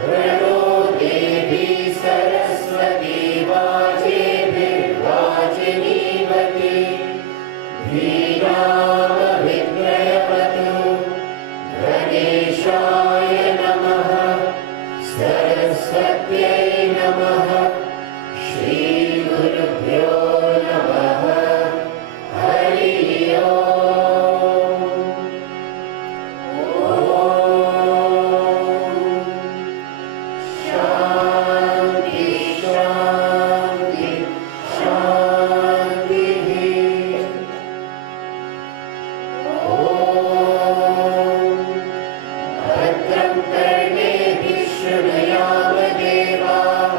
प्रणो देवी सरस्वती वाजेभिर्वाजिनीवती धीरामभिद्रयवतु गणेशाय नमः सरस्वत्यै नमः श्रीगुरुभ्यो नमः हरि ओम्। शान्ति शान्ति शान्तिः। भद्रं कर्णेभिः शृणुयाम देवाः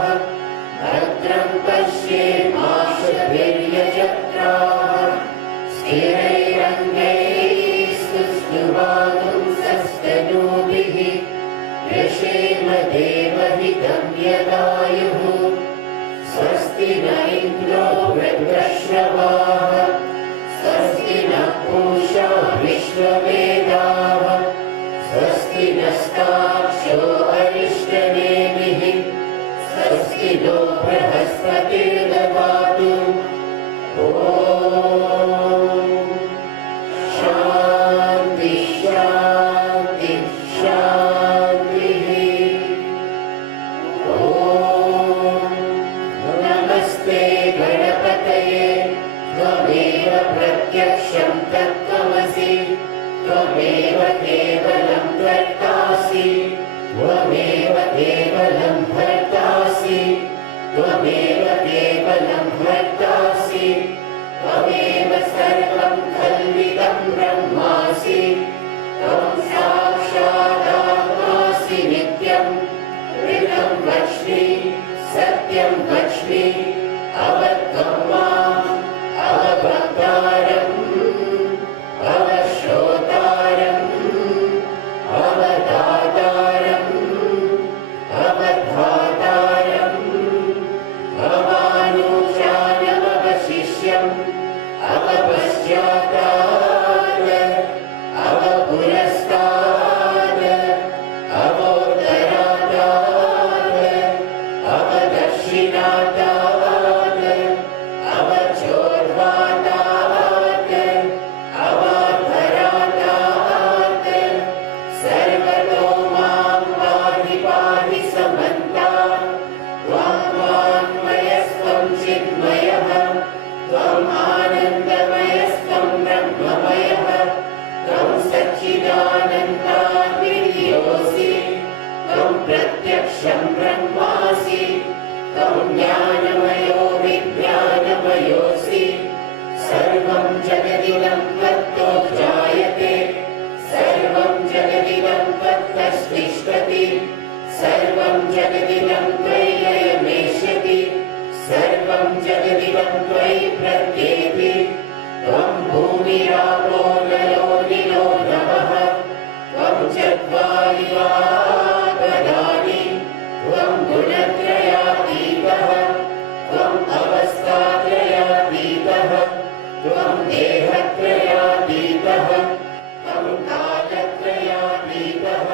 भद्रं पश्येमाशभिर्यजत्राः स्थिरैरङ्गैस्तुष्टुवागुंसस्तनूभिः यशेम देवहितं यदायुः स्वस्ति न इन्द्रो वृत्रश्रवाः स्वस्ति नः पूषा विश्ववेदाः स्वस्ति नस्ताक्षो अरिष्टनेमिः स्वस्ति नो बृहस्पतिर्ददातु। ॐ शान्ति शान्ति शान्तिः। ॐ नमस्ते गणपतये त्वमेव प्रत्यक्षं तत्त्वमसि त्वमेव केवलं कर्तासि त्वमेव केवलं भर्तासि त्वमेव केवलं भर्तासि त्वमेव सर्वं खल्विदं ब्रह्मासि त्वं साक्षादात्मासि नित्यं ऋतं वच्मि सत्यं वच्मि अवत्वं माम् अवभक्तारम् अवश्रोतारम् अवदातारम् अवधातारम् अवानुजानमवशिष्यम् अवपश्चातात् अवपुरस्तात् अवोत्तरातात् अवदक्षिणातात् अवचोर्वातात् अवाभरातात् सर्वतो मां पाहि पाहि समन्तात्। त्वं वाङ्मयस्त्वं चिन्मयः त्वम् आनन्दमयस्त्वं ब्रह्ममयः त्वं सच्चिदानन्दाद्वितीयोऽसि त्वं प्रत्यक्षं ब्रह्मासि त्वं ज्ञानमयो विज्ञानमयोऽसि सर्वं जगदिदं त्वत्तो जायते सर्वं जगदिदं त्वत्तस्तिष्ठति सर्वं जगदिदं त्वयि लयमेष्यति सर्वं जगदिदं त्वयि प्रत्येति त्वं भूमिरापो नलो निलो नभः त्वं चत्वारि पदानि त्वं गुणत्रयातीतः त्वम् अवस्थात्रयातीतः त्वं देहत्रयातीतः त्वं कालत्रयातीतः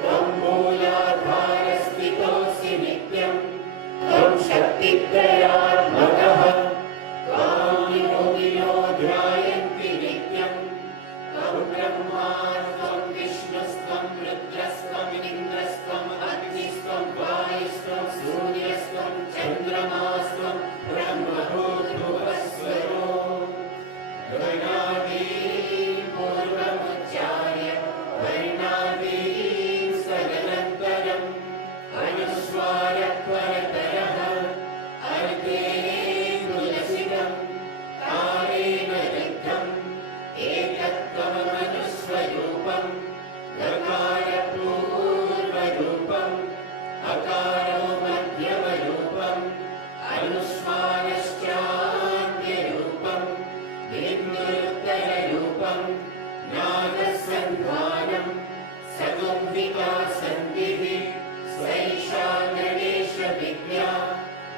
त्वं मूलाधारस्थितोऽसि नित्यं त्वं शक्तित्रयात्मकः त्वां योगिनो ध्यायन्ति नित्यं त्वं ब्रह्मा त्वं विष्णुस्त्वं रुद्रस्त्वं इन्द्रस्त्वम् अग्निस्त्वं वायुस्त्वं सूर्यस्त्वं चन्द्रमास्त्वं ब्रह्मभूर्भुवस्वरो गणादीन् पूर्वमुच्चार्य वर्णादीन् सदनन्तरम् अनुस्वारपरतरः अर्धेन्दुलसितं तारेण रुद्धम् एकत्वमनुस्वरूपम् गकारपूर्वरूपम् अकारो मध्यमरूपम् अनुस्वारश्चान्त्यरूपम् बिन्दुरुत्तररूपम् नादसन्धानम् सगुम्भिका सन्धिः सैषा गणेशविद्या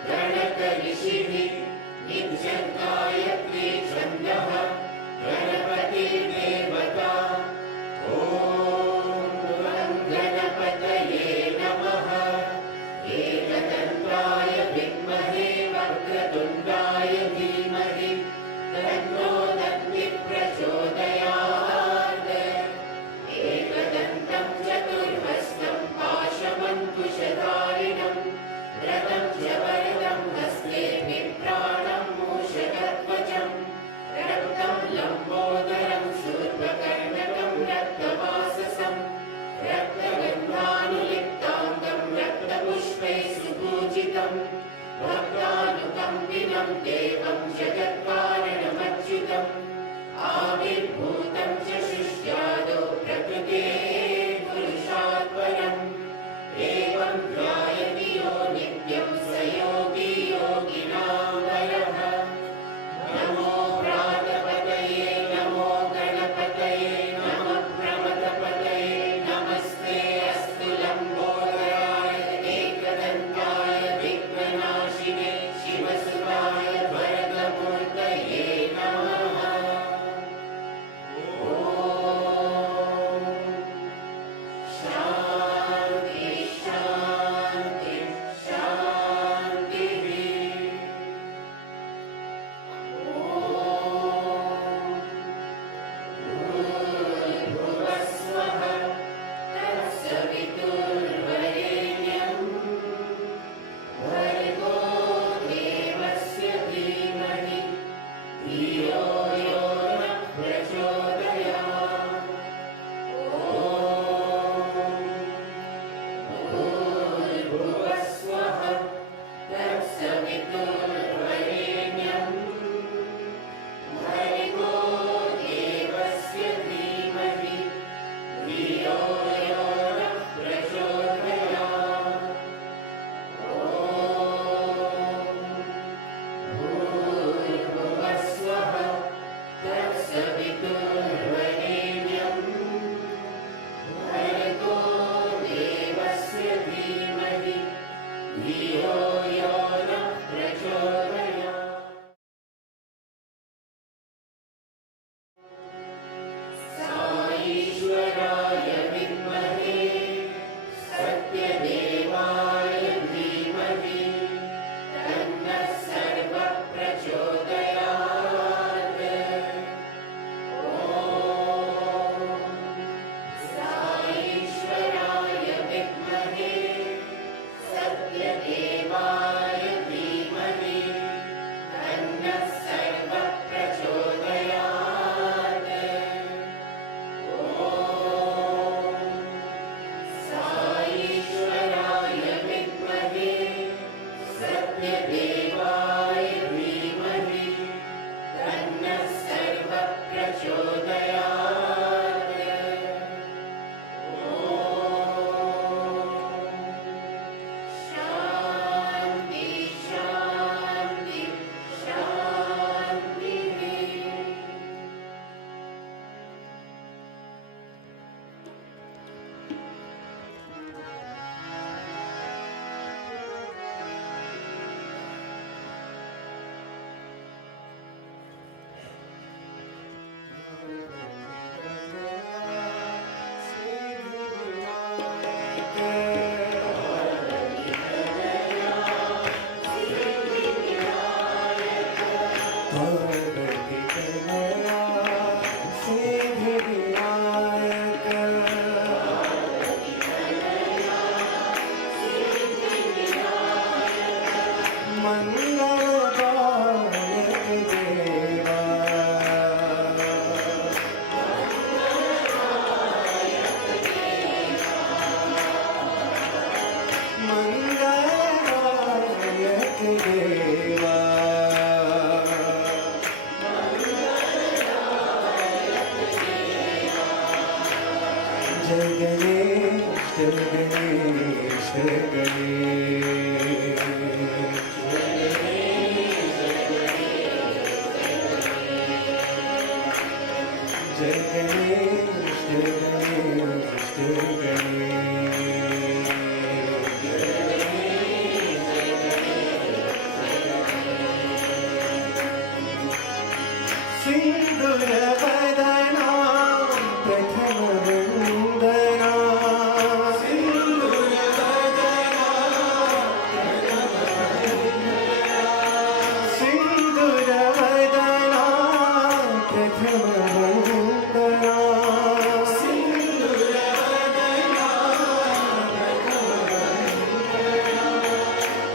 गणकऋषिः नित्यगायत्री छन्दः गणपतिर्देवता ॐ गणपतये नमः।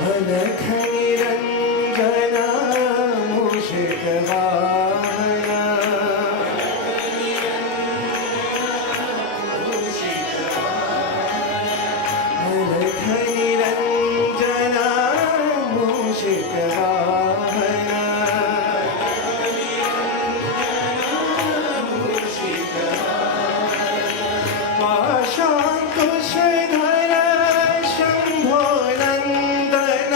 अलख निरंजन मूषिक वाहन अलख निरंजन मूषिक वाहन पाशांकुशधर शंभो नंदन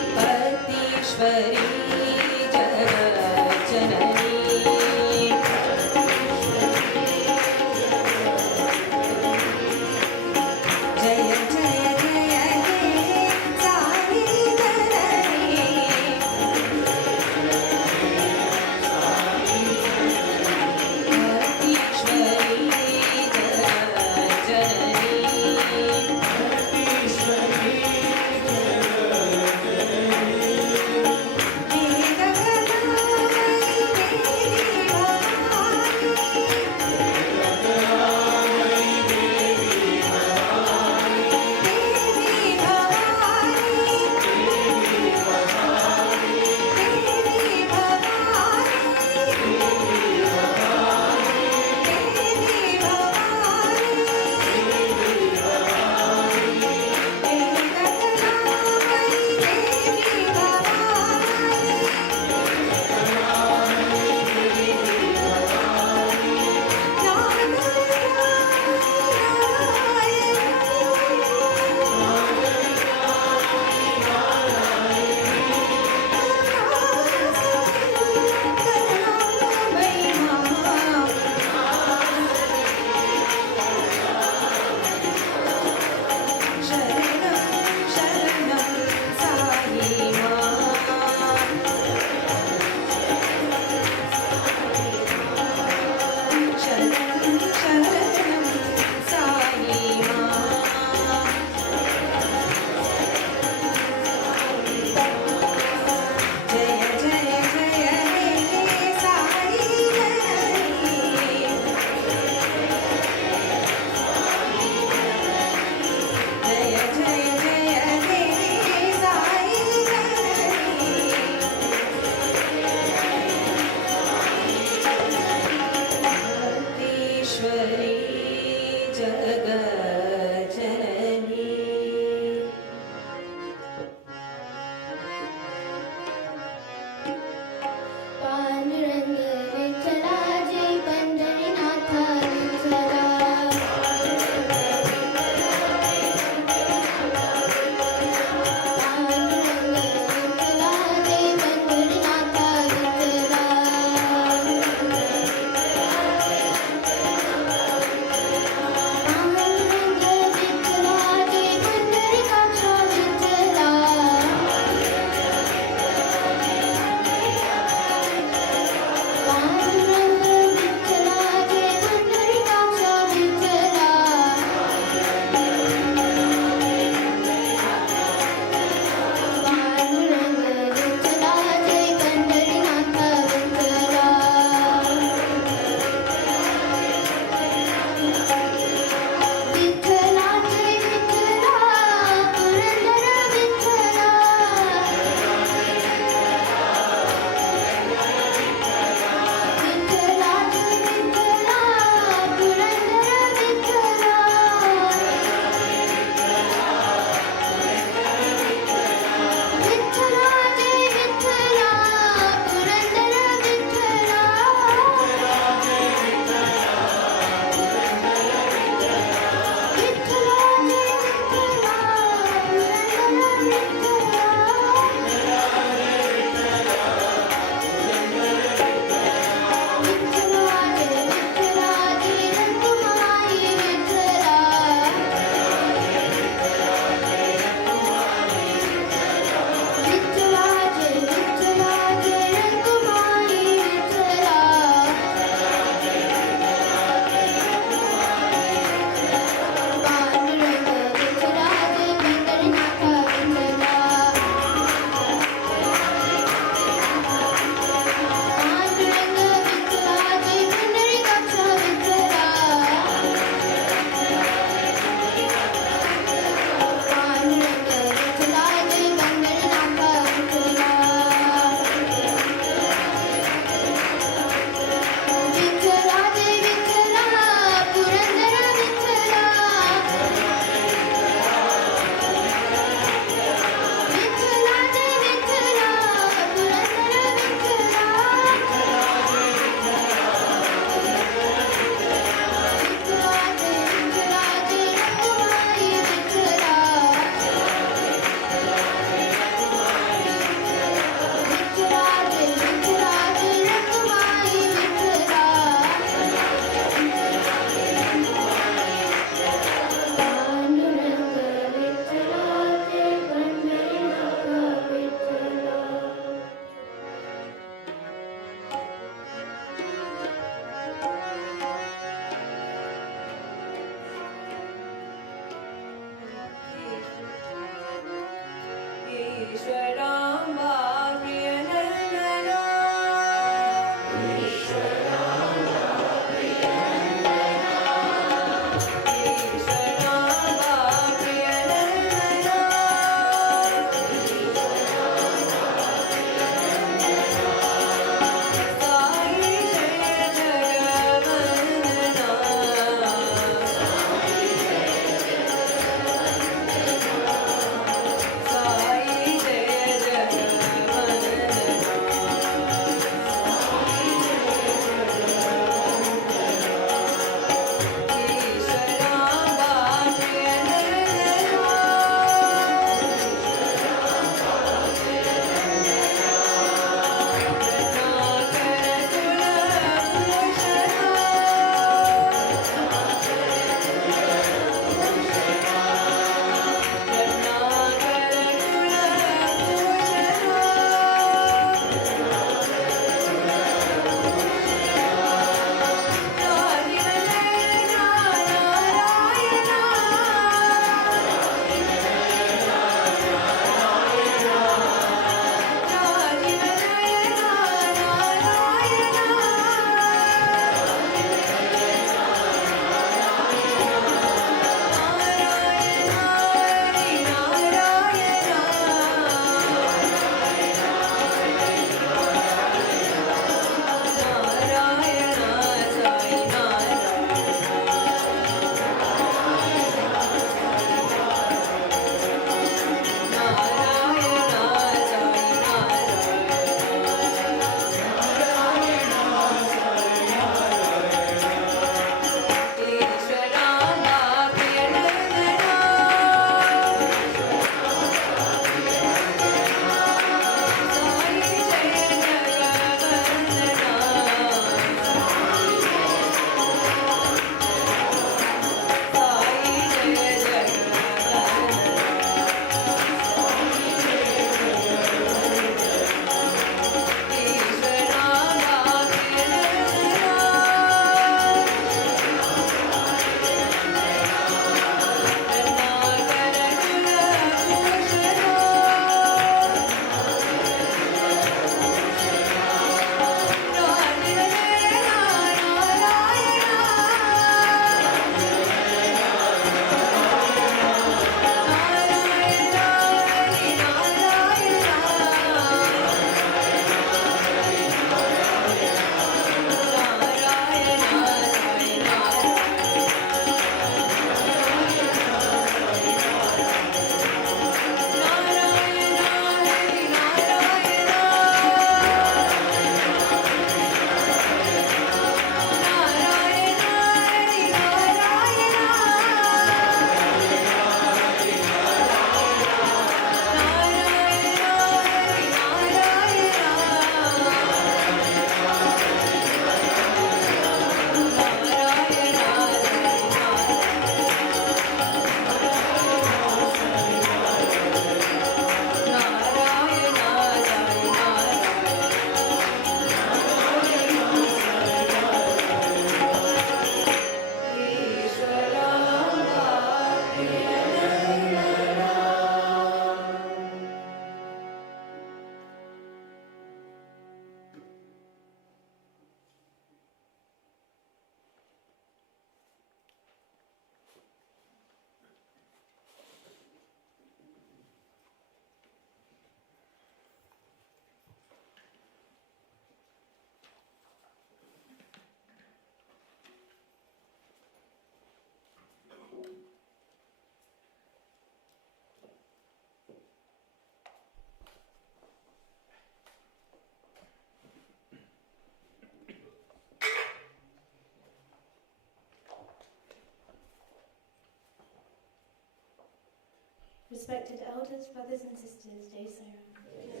Respected elders, brothers and sisters, Day Sarah.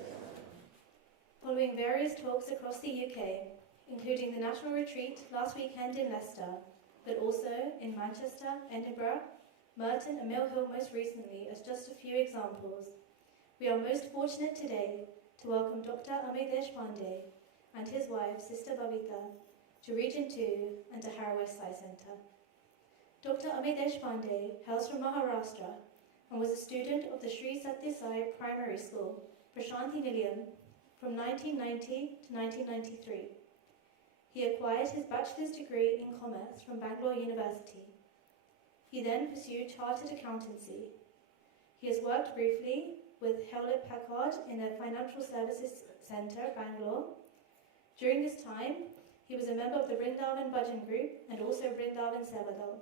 Following various talks across the UK, including the National Retreat last weekend in Leicester, but also in Manchester, Edinburgh, Merton and Mill Hill most recently as just a few examples, we are most fortunate today to welcome Dr. Amey Deshpande and his wife, Sister Babita, to Region 2 and to Harrow West Side Centre. Dr. Amey Deshpande hails from Maharashtra, and was a student of the Sri Sathya Sai Primary School, Prashanthi Nilayam, from 1990 to 1993. He acquired his bachelor's degree in commerce from Bangalore University. He then pursued chartered accountancy. He has worked briefly with Hewlett Packard in a financial services centre, Bangalore. During this time, he was a member of the Vrindavan Bhajan group and also Vrindavan Sevadal.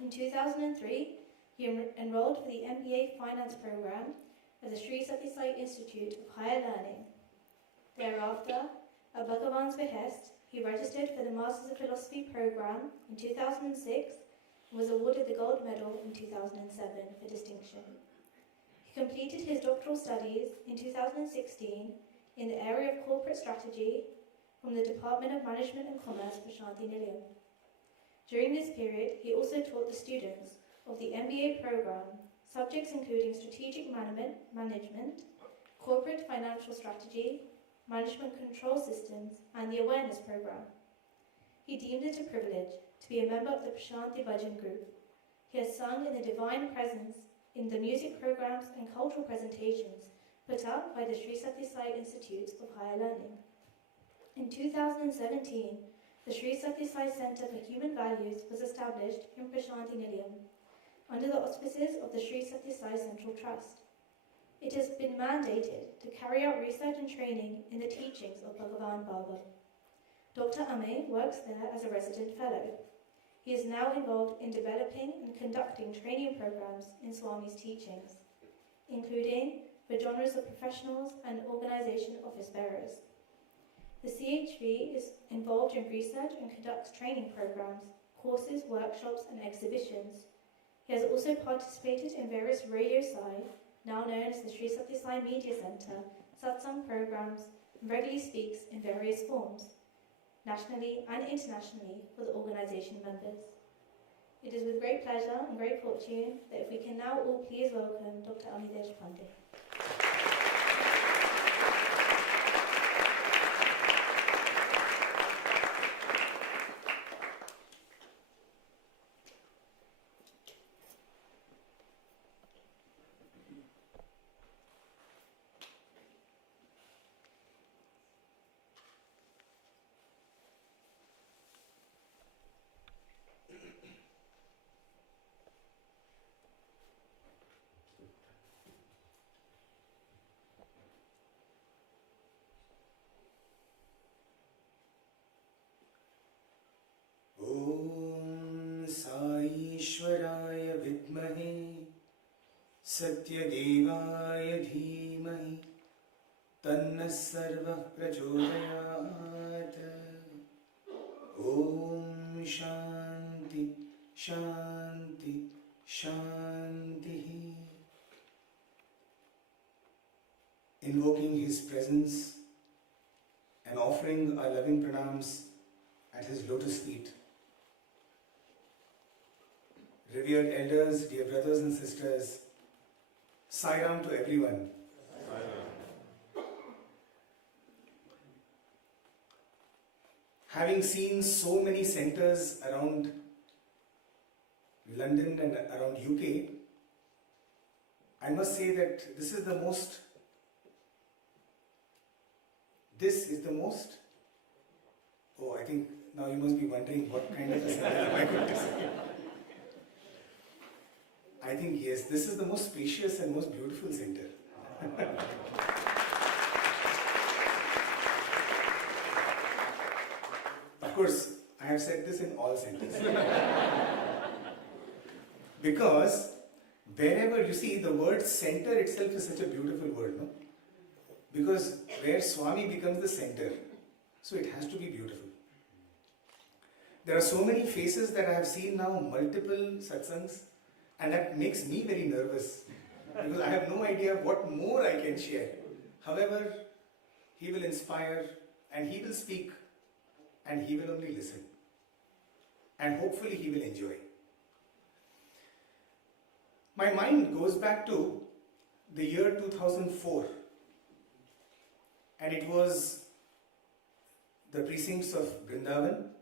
In 2003, he enrolled for the MBA Finance program at the Sri Sathya Sai Institute of Higher Learning. Thereafter, at Bhagavan's behest, he registered for the Masters of Philosophy program in 2006 and was awarded the gold medal in 2007 for distinction. He completed his doctoral studies in 2016 in the area of corporate strategy from the Department of Management and Commerce, Prashanthi Nilayam. During this period, he also taught the students of the MBA program subjects including strategic management, corporate financial strategy, management control systems, and the awareness program. He deemed it a privilege to be a member of the Prashanthi Bhajan group. He has sung in the Divine Presence in the music programs and cultural presentations put up by the Sri Sathya Sai Institute of Higher Learning. In 2017, the Sri Sathya Sai Centre for Human Values was established in Prashanthi Nilayam under the auspices of the Sri Sathya Sai Central Trust. It has been mandated to carry out research and training in the teachings of Bhagavan Baba. Dr. Amey works there as a resident fellow. He is now involved in developing and conducting training programs in Swami's teachings, including for genres of professionals and organisation office bearers. The CHV is involved in research and conducts training programs, courses, workshops and exhibitions. He has also participated in various Radio Sai, now known as the Sri Sathya Sai Media Centre, satsang programs, and regularly speaks in various forms, nationally and internationally, for the organisation members. It is with great pleasure and great fortune that if we can now all please welcome Dr. Amey Deshpande. ईश्वराय विद्महे सत्यदेवाय धीमहि तन्नः सर्वः प्रचोदयात्। ॐ शान्ति शान्ति शान्तिः। Invoking his presence and offering our loving pranams at his lotus feet. Revered elders, dear brothers and sisters, Sai Ram to everyone. Having seen so many centers around London and around UK, I must say that this is the most, oh, I think now you must be wondering what kind of a center am I going to say. I think yes, this is the most spacious and most beautiful center. Of course, I have said this in all centers. Because wherever you see, the word center itself is such a beautiful word, no? Because where Swami becomes the center, so it has to be beautiful. There are so many faces that I have seen now, multiple satsangs, and that makes me very nervous because I have no idea what more I can share. However, he will inspire and he will speak and he will only listen. And hopefully he will enjoy. My mind goes back to the year 2004, and it was the precincts of Vrindavan,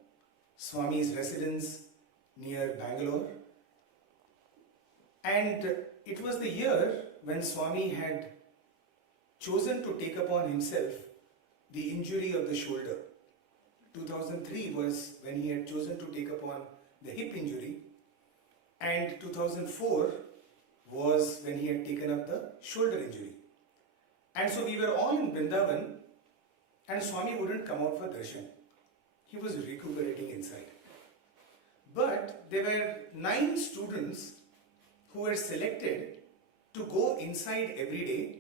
Swami's residence near Bangalore. And it was the year when Swami had chosen to take upon himself the injury of the shoulder. 2003 was when he had chosen to take upon the hip injury, and 2004 was when he had taken up the shoulder injury. And so we were all in Vrindavan, and Swami wouldn't come out for darshan. He was recuperating inside. But there were 9 students who were selected to go inside every day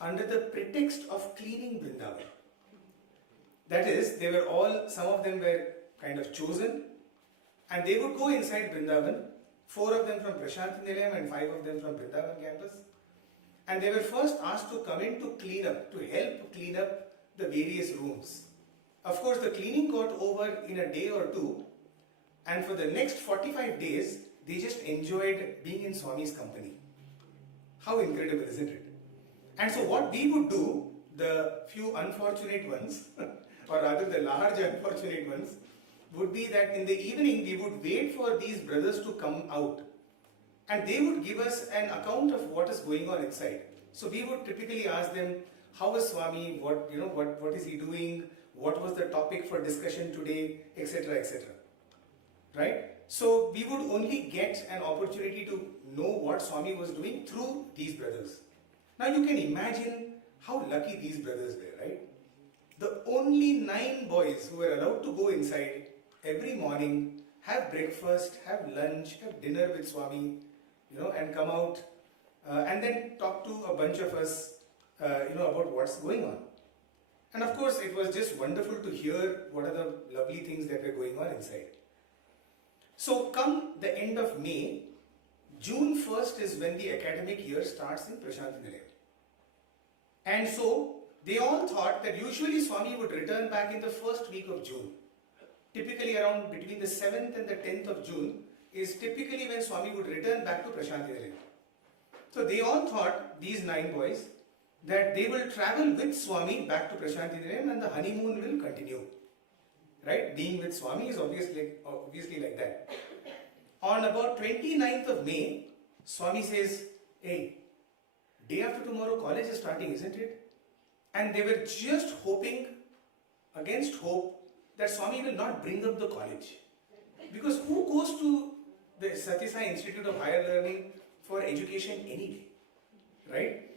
under the pretext of cleaning Vrindavan. That is, they were all, some of them were kind of chosen, and they would go inside Vrindavan, 4 of them from Prashanti Nilayam and 5 of them from Vrindavan campus. And they were first asked to come in to clean up, to help clean up the various rooms. Of course, the cleaning got over in a day or two, and for the next 45 days, they just enjoyed being in Swami's company. How incredible, isn't it? And so what we would do, the few unfortunate ones, or rather the large unfortunate ones, would be that in the evening we would wait for these brothers to come out, and they would give us an account of what is going on inside. So we would typically ask them, how is Swami, what is he doing, what was the topic for discussion today, etc., etc. Right? So we would only get an opportunity to know what Swami was doing through these brothers. Now you can imagine how lucky these brothers were, right? The only 9 boys who were allowed to go inside every morning, have breakfast, have lunch, have dinner with Swami, and come out and then talk to a bunch of us, about what's going on. And of course, it was just wonderful to hear what are the lovely things that were going on inside. So come the end of May, June 1st is when the academic year starts in Prashanti Nilayam. And so they all thought that usually Swami would return back in the first week of June. Typically around between the 7th and the 10th of June is typically when Swami would return back to Prashanti Nilayam. So they all thought, these 9 boys, that they will travel with Swami back to Prashanti Nilayam and the honeymoon will continue. Right? Being with Swami is obviously like that. On about 29th of May, Swami says, hey, day after tomorrow college is starting, isn't it? And they were just hoping, against hope, that Swami will not bring up the college. Because who goes to the Sathya Sai Institute of Higher Learning for education anyway? Right?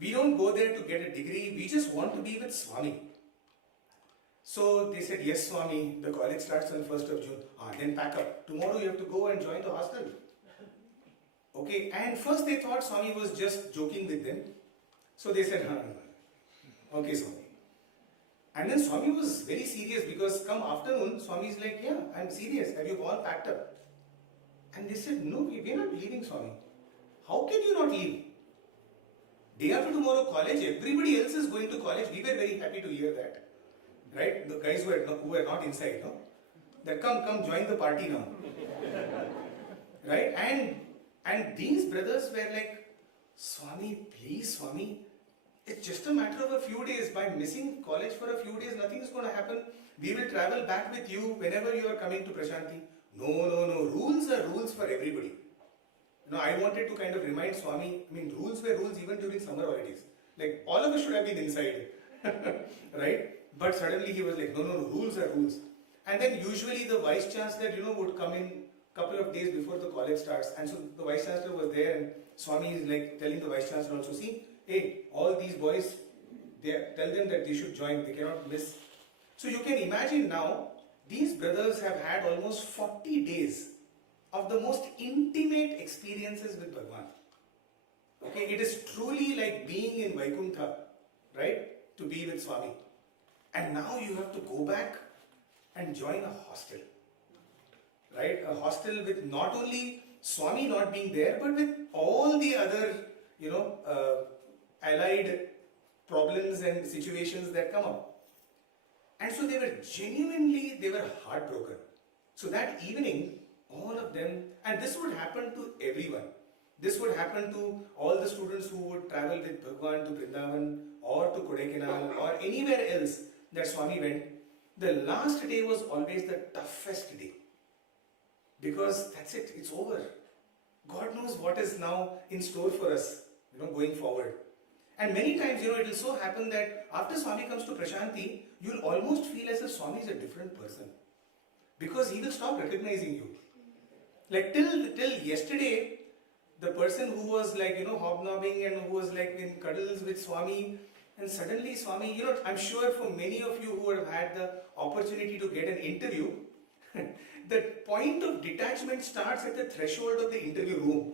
We don't go there to get a degree, we just want to be with Swami. So they said, yes Swami, the college starts on 1st of June. Then pack up. Tomorrow you have to go and join the hostel. Okay, and first they thought Swami was just joking with them. So they said, okay Swami. And then Swami was very serious because come afternoon, Swami is like, yeah, I'm serious. Have you all packed up? And they said, no, we're not leaving Swami. How can you not leave? Day after tomorrow college, everybody else is going to college. We were very happy to hear that. Right? The guys who were not inside, no? That come join the party now. Right? And these brothers were like, Swami, please Swami, it's just a matter of a few days. By missing college for a few days, nothing is going to happen. We will travel back with you whenever you are coming to Prashanti. No. Rules are rules for everybody. I wanted to kind of remind Swami, rules were rules even during summer holidays. Like, all of us should have been inside. Right? But suddenly he was like, no, rules are rules. And then usually the Vice Chancellor, would come in a couple of days before the college starts. And so the Vice Chancellor was there and Swami is like telling the Vice Chancellor also, see, hey, all these boys, tell them that they should join, they cannot miss. So you can imagine now, these brothers have had almost 40 days of the most intimate experiences with Bhagwan. Okay, it is truly like being in Vaikuntha, right? To be with Swami. And now you have to go back and join a hostel. Right? A hostel with not only Swami not being there, but with all the other, allied problems and situations that come up. And so they were heartbroken. So that evening, all of them, and this would happen to everyone. This would happen to all the students who would travel with Bhagwan to Vrindavan or to Kodaikanal or anywhere else that Swami went. The last day was always the toughest day. Because that's it, it's over. God knows what is now in store for us, going forward. And many times, it will so happen that after Swami comes to Prashanti, you'll almost feel as if Swami is a different person. Because he will stop recognizing you. Like till yesterday, the person who was hobnobbing and who was in cuddles with Swami, and suddenly Swami, I'm sure for many of you who have had the opportunity to get an interview, the point of detachment starts at the threshold of the interview room.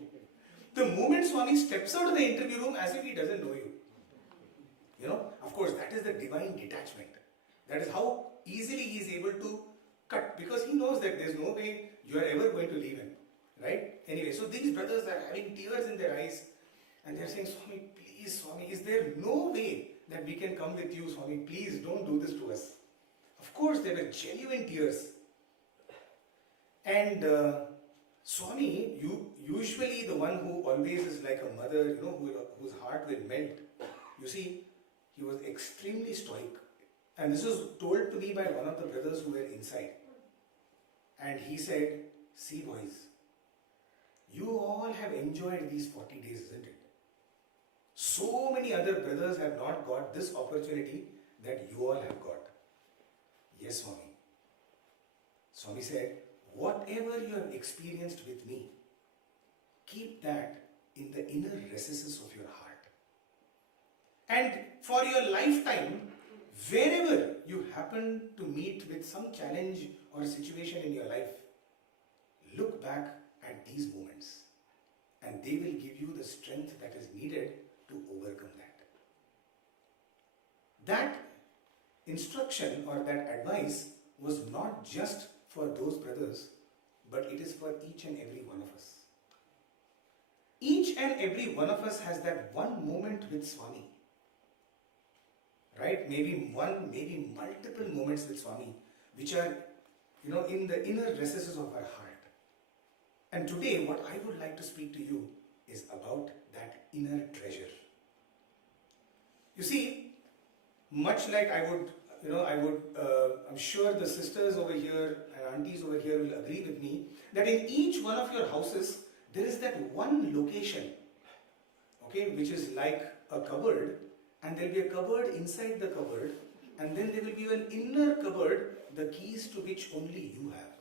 The moment Swami steps out of the interview room, as if he doesn't know you. Of course, that is the divine detachment. That is how easily he is able to cut, because he knows that there's no way you are ever going to leave him. Right? Anyway, so these brothers are having tears in their eyes and they're saying, Swami, please, Swami, is there no way that we can come with you, Swami? Please don't do this to us. Of course, there were genuine tears. And Swami, usually the one who always is like a mother, whose heart will melt. You see, he was extremely stoic. And this was told to me by one of the brothers who were inside. And he said, see boys, you all have enjoyed these 40 days, isn't it? So many other brothers have not got this opportunity that you all have got. Yes, Swami. Swami said, whatever you have experienced with me, keep that in the inner recesses of your heart. And for your lifetime, wherever you happen to meet with some challenge or situation in your life, look back at these moments and they will give you the strength that is needed to overcome that. That instruction or that advice was not just for those brothers, but it is for each and every one of us. Each and every one of us has that one moment with Swami. Right? Maybe one, maybe multiple moments with Swami, which are, in the inner recesses of our heart. And today, what I would like to speak to you is about that inner treasure. You see, much like I'm sure the sisters over here and aunties over here will agree with me that in each one of your houses, there is that one location, okay, which is like a cupboard, and there will be a cupboard inside the cupboard, and then there will be an inner cupboard, the keys to which only you have.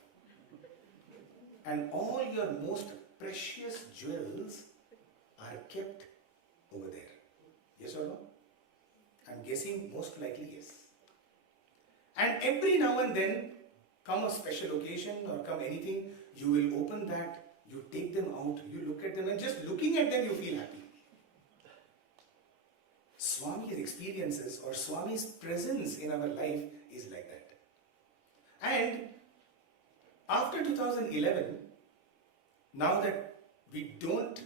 And all your most precious jewels are kept over there. Yes or no? I'm guessing most likely yes. And every now and then, come a special occasion or come anything, you will open that, you take them out, you look at them, and just looking at them you feel happy. Swami's experiences or Swami's presence in our life is like that. And after 2011, now that we don't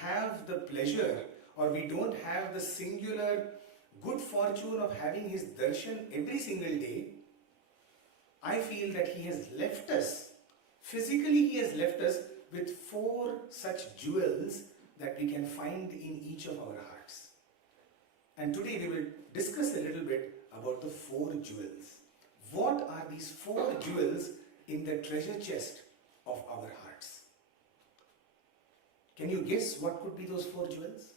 have the pleasure or we don't have the singular good fortune of having his darshan every single day, I feel that he has left us, physically he has left us with 4 such jewels that we can find in each of our hearts. And today we will discuss a little bit about the 4 jewels. What are these 4 jewels in the treasure chest of our hearts? Can you guess what could be those 4 jewels?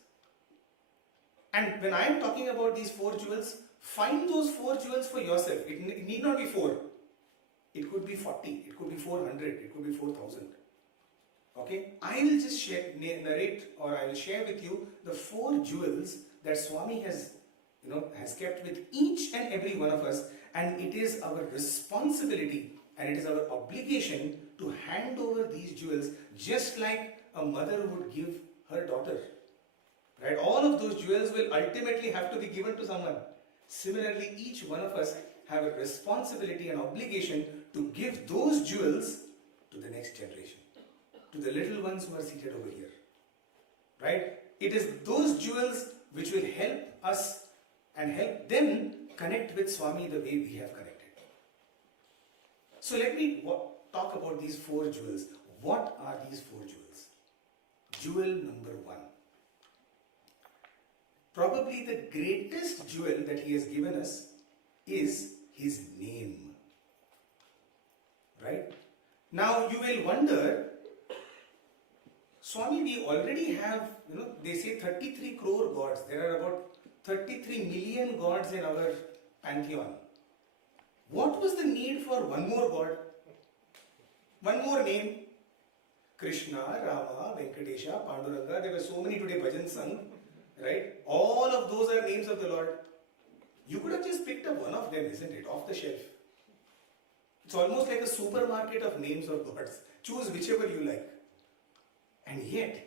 And when I am talking about these 4 jewels, find those 4 jewels for yourself. It need not be 4. It could be 40, it could be 400, it could be 4,000. Okay? I will just narrate or I will share with you the 4 jewels that Swami has kept with each and every one of us, and it is our responsibility and it is our obligation to hand over these jewels just like a mother would give her daughter. Right? All of those jewels will ultimately have to be given to someone. Similarly, each one of us have a responsibility and obligation to give those jewels to the next generation, to the little ones who are seated over here. Right? It is those jewels which will help us and help them connect with Swami the way we have connected. So let me talk about these 4 jewels. What are these 4 jewels? Jewel number 1. Probably the greatest jewel that he has given us is his name. Right? Now you will wonder, Swami, we already have, they say 33 crore gods. There are about 33 million gods in our pantheon. What was the need for one more god? One more name? Krishna, Rama, Venkatesha, Panduranga. There were so many today Bhajans sung, right? All of those are names of the Lord. You could have just picked up one of them, isn't it? Off the shelf. It's almost like a supermarket of names of gods. Choose whichever you like. And yet,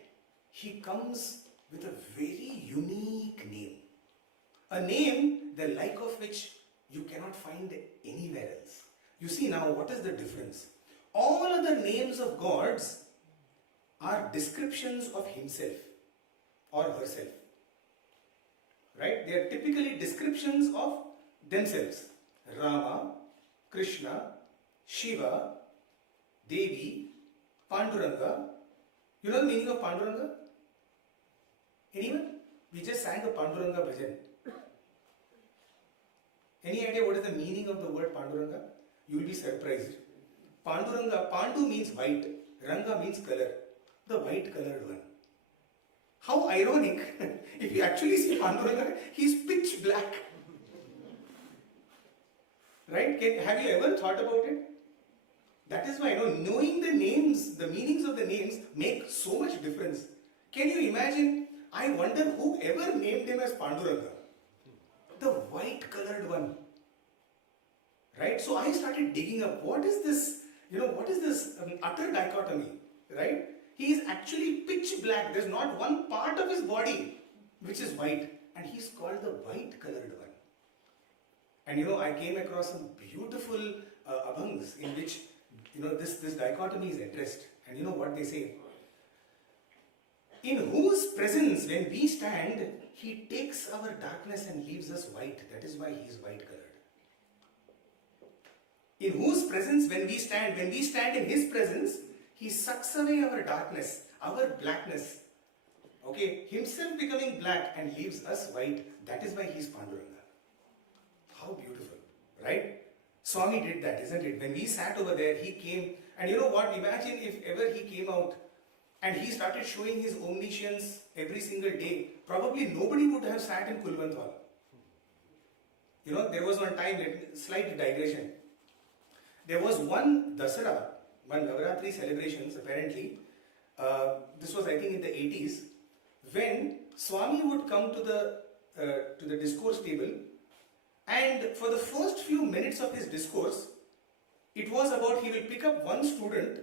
he comes with a very unique name. A name the like of which you cannot find anywhere else. You see now, what is the difference? All other names of gods are descriptions of himself or herself. Right? They are typically descriptions of themselves. Rama, Krishna, Shiva, Devi, Panduranga. You know the meaning of Panduranga? Anyone? We just sang a Panduranga bhajan. Any idea what is the meaning of the word Panduranga? You will be surprised. Panduranga, Pandu means white, Ranga means color, the white colored one. How ironic, if you actually see Panduranga, he is pitch black. Right? Have you ever thought about it? That is why knowing the names, the meanings of the names make so much difference. Can you imagine? I wonder whoever named him as Panduranga. The white colored one. Right? So I started digging up, what is this, what is this utter dichotomy? Right? He is actually pitch black. There's not one part of his body which is white. And he's called the white colored one. And I came across some beautiful abhangs in which this dichotomy is addressed. And you know what they say? In whose presence when we stand, he takes our darkness and leaves us white. That is why he is white colored. In whose presence when we stand in his presence, he sucks away our darkness, our blackness. Okay, himself becoming black and leaves us white. That is why he is Panduranga. How beautiful, right? Swami did that, isn't it? When we sat over there, he came, and you know what? Imagine if ever he came out and he started showing his omniscience every single day. Probably nobody would have sat in Kulwant Hall. There was one time, slight digression. There was one Dasara, one Navaratri celebrations apparently. This was I think in the 80s, when Swami would come to the discourse table, and for the first few minutes of his discourse, it was about he will pick up one student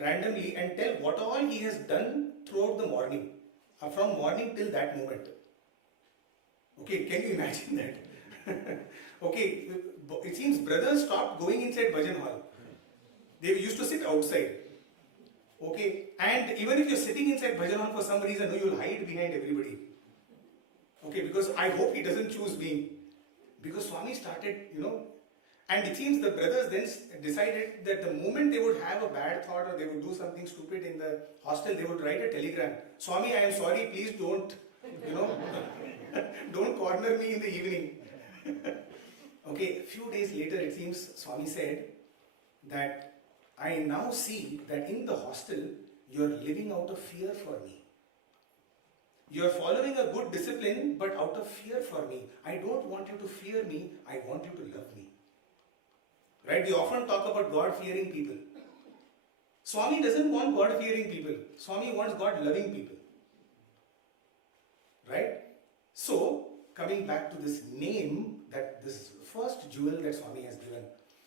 randomly and tell what all he has done throughout the morning, from morning till that moment. Okay, can you imagine that? Okay, it seems brothers stopped going inside Bhajan Hall. They used to sit outside. Okay, and even if you're sitting inside Bhajan Hall for some reason, you'll hide behind everybody. Okay, because I hope he doesn't choose me. Because Swami started, and it seems the brothers then decided that the moment they would have a bad thought or they would do something stupid in the hostel, they would write a telegram. Swami, I am sorry, please don't, don't corner me in the evening. Okay, a few days later, it seems Swami said that I now see that in the hostel, you are living out of fear for me. You are following a good discipline, but out of fear for me. I don't want you to fear me, I want you to love me. Right? We often talk about God-fearing people. Swami doesn't want God-fearing people. Swami wants God-loving people. Right? So, coming back to this name, this first jewel that Swami has given.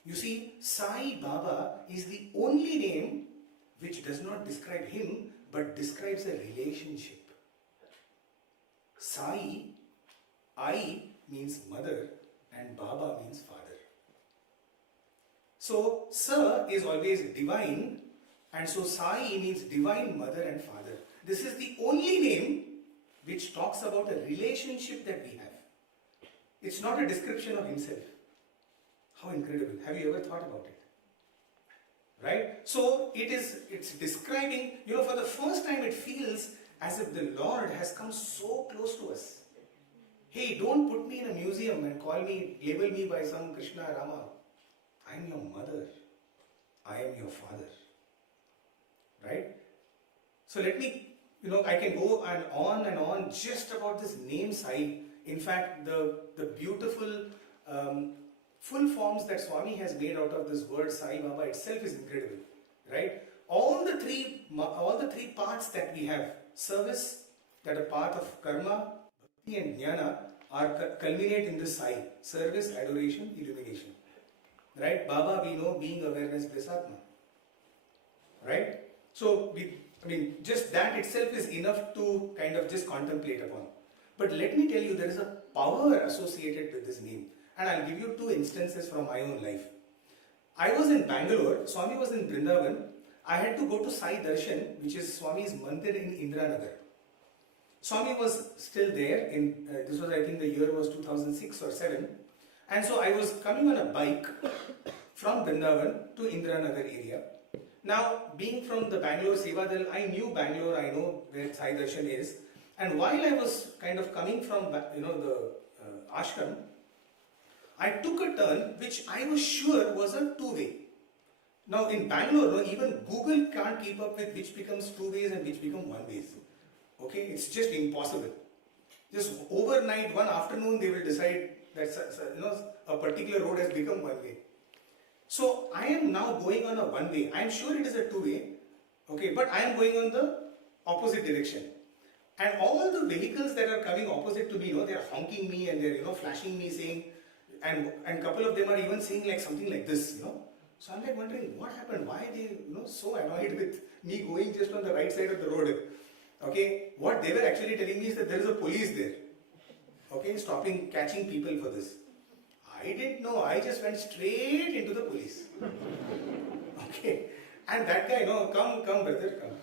You see, Sai Baba is the only name which does not describe him, but describes a relationship. Sai, I means mother and Baba means father. So, Sa is always divine, and so Sai means divine mother and father. This is the only name which talks about a relationship that we have. It's not a description of himself. How incredible. Have you ever thought about it? Right? So, it's describing, for the first time it feels as if the Lord has come so close to us. Hey, don't put me in a museum and label me by some Krishna Rama. I am your mother. I am your father. Right? So let me, I can go and on just about this name Sai. In fact, the beautiful full forms that Swami has made out of this word Sai Baba itself is incredible, right? All the three paths that we have, service, that a path of karma, bhakti and jnana, are culminate in this Sai, service, adoration, illumination. Right? Baba, we know, being awareness, bliss Atma. Right? So, just that itself is enough to kind of just contemplate upon. But let me tell you, there is a power associated with this name. And I'll give you two instances from my own life. I was in Bangalore, Swami was in Vrindavan. I had to go to Sai Darshan, which is Swami's mandir in Indranagar. Swami was still there, this was, I think the year was 2006 or 7. And so I was coming on a bike from Vrindavan to Indranagar area. Now, being from the Bangalore Sevadal, I knew Bangalore, I know where Sai Darshan is. And while I was kind of coming from, the ashram, I took a turn which I was sure was a two-way. Now in Bangalore, even Google can't keep up with which becomes two ways and which become one ways. Okay, it's just impossible. Just overnight, one afternoon, they will decide that a particular road has become one way. So I am now going on a one way. I am sure it is a two way. Okay, but I am going on the opposite direction. And all the vehicles that are coming opposite to me, they are honking me and they are flashing me, saying, and couple of them are even saying like something like this, So I'm like wondering what happened, why are they so annoyed with me going just on the right side of the road. Okay, what they were actually telling me is that there is a police there. Okay, stopping, catching people for this. I didn't know, I just went straight into the police. Okay, and that guy, come brother, come.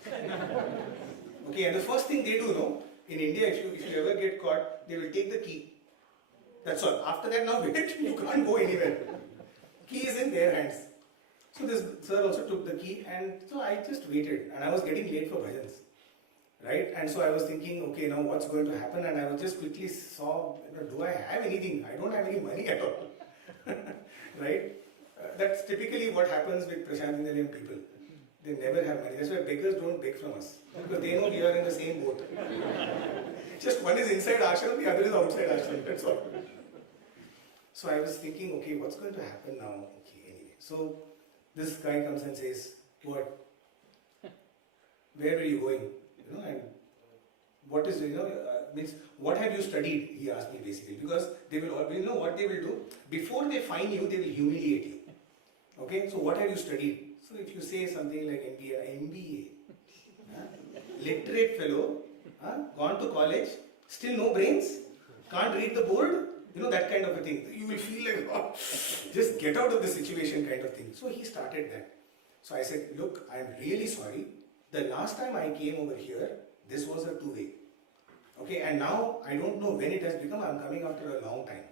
Okay, and the first thing they do, in India, if you ever get caught, they will take the key. That's all. After that, now wait, you can't go anywhere. Key is in their hands. So this sir also took the key, and so I just waited, and I was getting late for bhajans. Right? And so I was thinking, okay, now what's going to happen? And I was just quickly saw, do I have anything? I don't have any money at all. Right? That's typically what happens with Prashantindalian people. They never have money. That's why beggars don't beg from us. Because they know we are in the same boat. Just one is inside ashram, the other is outside ashram. That's all. So I was thinking, okay, what's going to happen now? Okay, anyway. So this guy comes and says, what? Where are you going? And what is, means what have you studied? He asked me basically, because they will always know what they will do. Before they fine you, they will humiliate you. Okay, so what have you studied? So if you say something like MBA, literate fellow, gone to college, still no brains, can't read the board, that kind of a thing. You will feel like, oh, just get out of the situation kind of thing. So he started that. So I said, look, I am really sorry. The last time I came over here, this was a two-way. Okay, and now I don't know when it has become, I'm coming after a long time.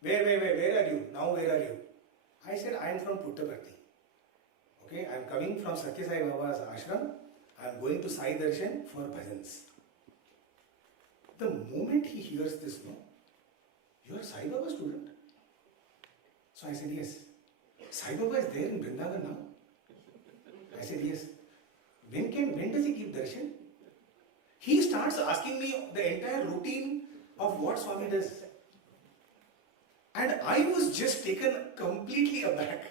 Where are you? Now where are you? I said, I am from Puttaparthi. Okay, I am coming from Sathya Sai Baba's ashram. I am going to Sai Darshan for bhajans. The moment he hears this, you are Sai Baba student? So I said, yes. Sai Baba is there in Vrindavan now? I said, yes. When does he give darshan? He starts asking me the entire routine of what Swami does. And I was just taken completely aback.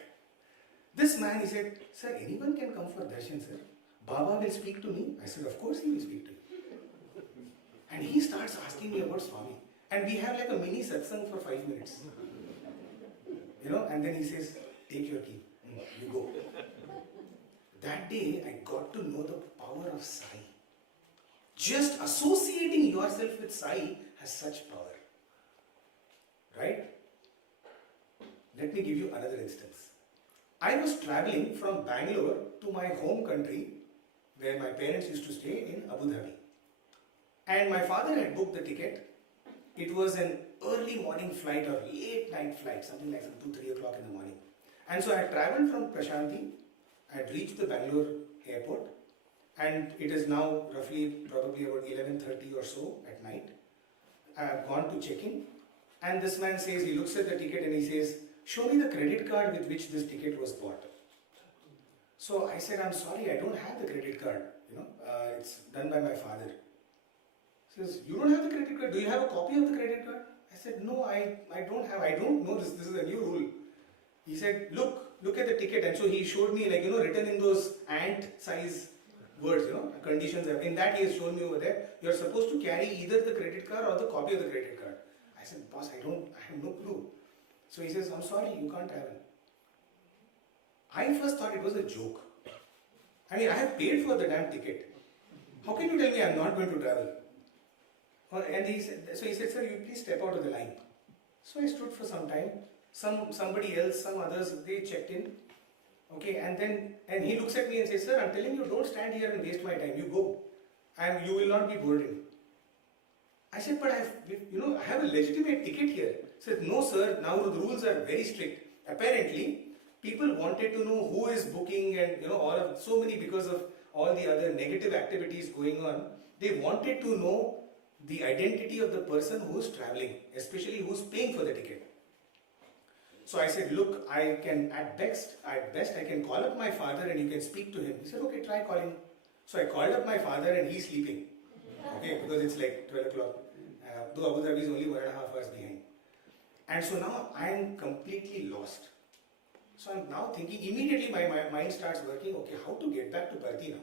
This man, he said, sir, anyone can come for darshan, sir. Baba will speak to me. I said, of course he will speak to you. And he starts asking me about Swami. And we have like a mini satsang for 5 minutes. And then he says, take your key. You go. That day, I got to know the power of Sai. Just associating yourself with Sai has such power. Right? Let me give you another instance. I was traveling from Bangalore to my home country, where my parents used to stay in Abu Dhabi. And my father had booked the ticket. It was an early morning flight or late night flight, something like 2-3 o'clock in the morning. And so I traveled from Prashanti. I had reached the Bangalore airport, and it is now roughly probably about 11:30 or so at night. I have gone to check in, and this man says, he looks at the ticket and he says, show me the credit card with which this ticket was bought. So I said, I'm sorry, I don't have the credit card. It's done by my father. He says, you don't have the credit card? Do you have a copy of the credit card? I said, no, I don't have. I don't know this. This is a new rule. He said, look at the ticket. And so he showed me, written in those ant size words, conditions. In that, he has shown me over there, you're supposed to carry either the credit card or the copy of the credit card. I said, boss, I have no clue. So he says, I'm sorry, you can't travel. I first thought it was a joke. I mean, I have paid for the damn ticket. How can you tell me I'm not going to travel? And he said, sir, you please step out of the line. So I stood for some time. Somebody else, some others, they checked in. Okay, and he looks at me and says, sir, I'm telling you, don't stand here and waste my time. You go. And you will not be boarded. I said, but I have a legitimate ticket here. He said, no, sir, now the rules are very strict. Apparently, people wanted to know who is booking and, so many because of all the other negative activities going on. They wanted to know the identity of the person who's traveling, especially who's paying for the ticket. So I said, look, at best I can call up my father and you can speak to him. He said, okay, try calling. So I called up my father and he's sleeping. Okay, because it's like 12 o'clock. Though Abu Dhabi is only 1.5 hours behind. And so now I am completely lost. So I'm now thinking, immediately my mind starts working, okay, how to get back to Parthi now?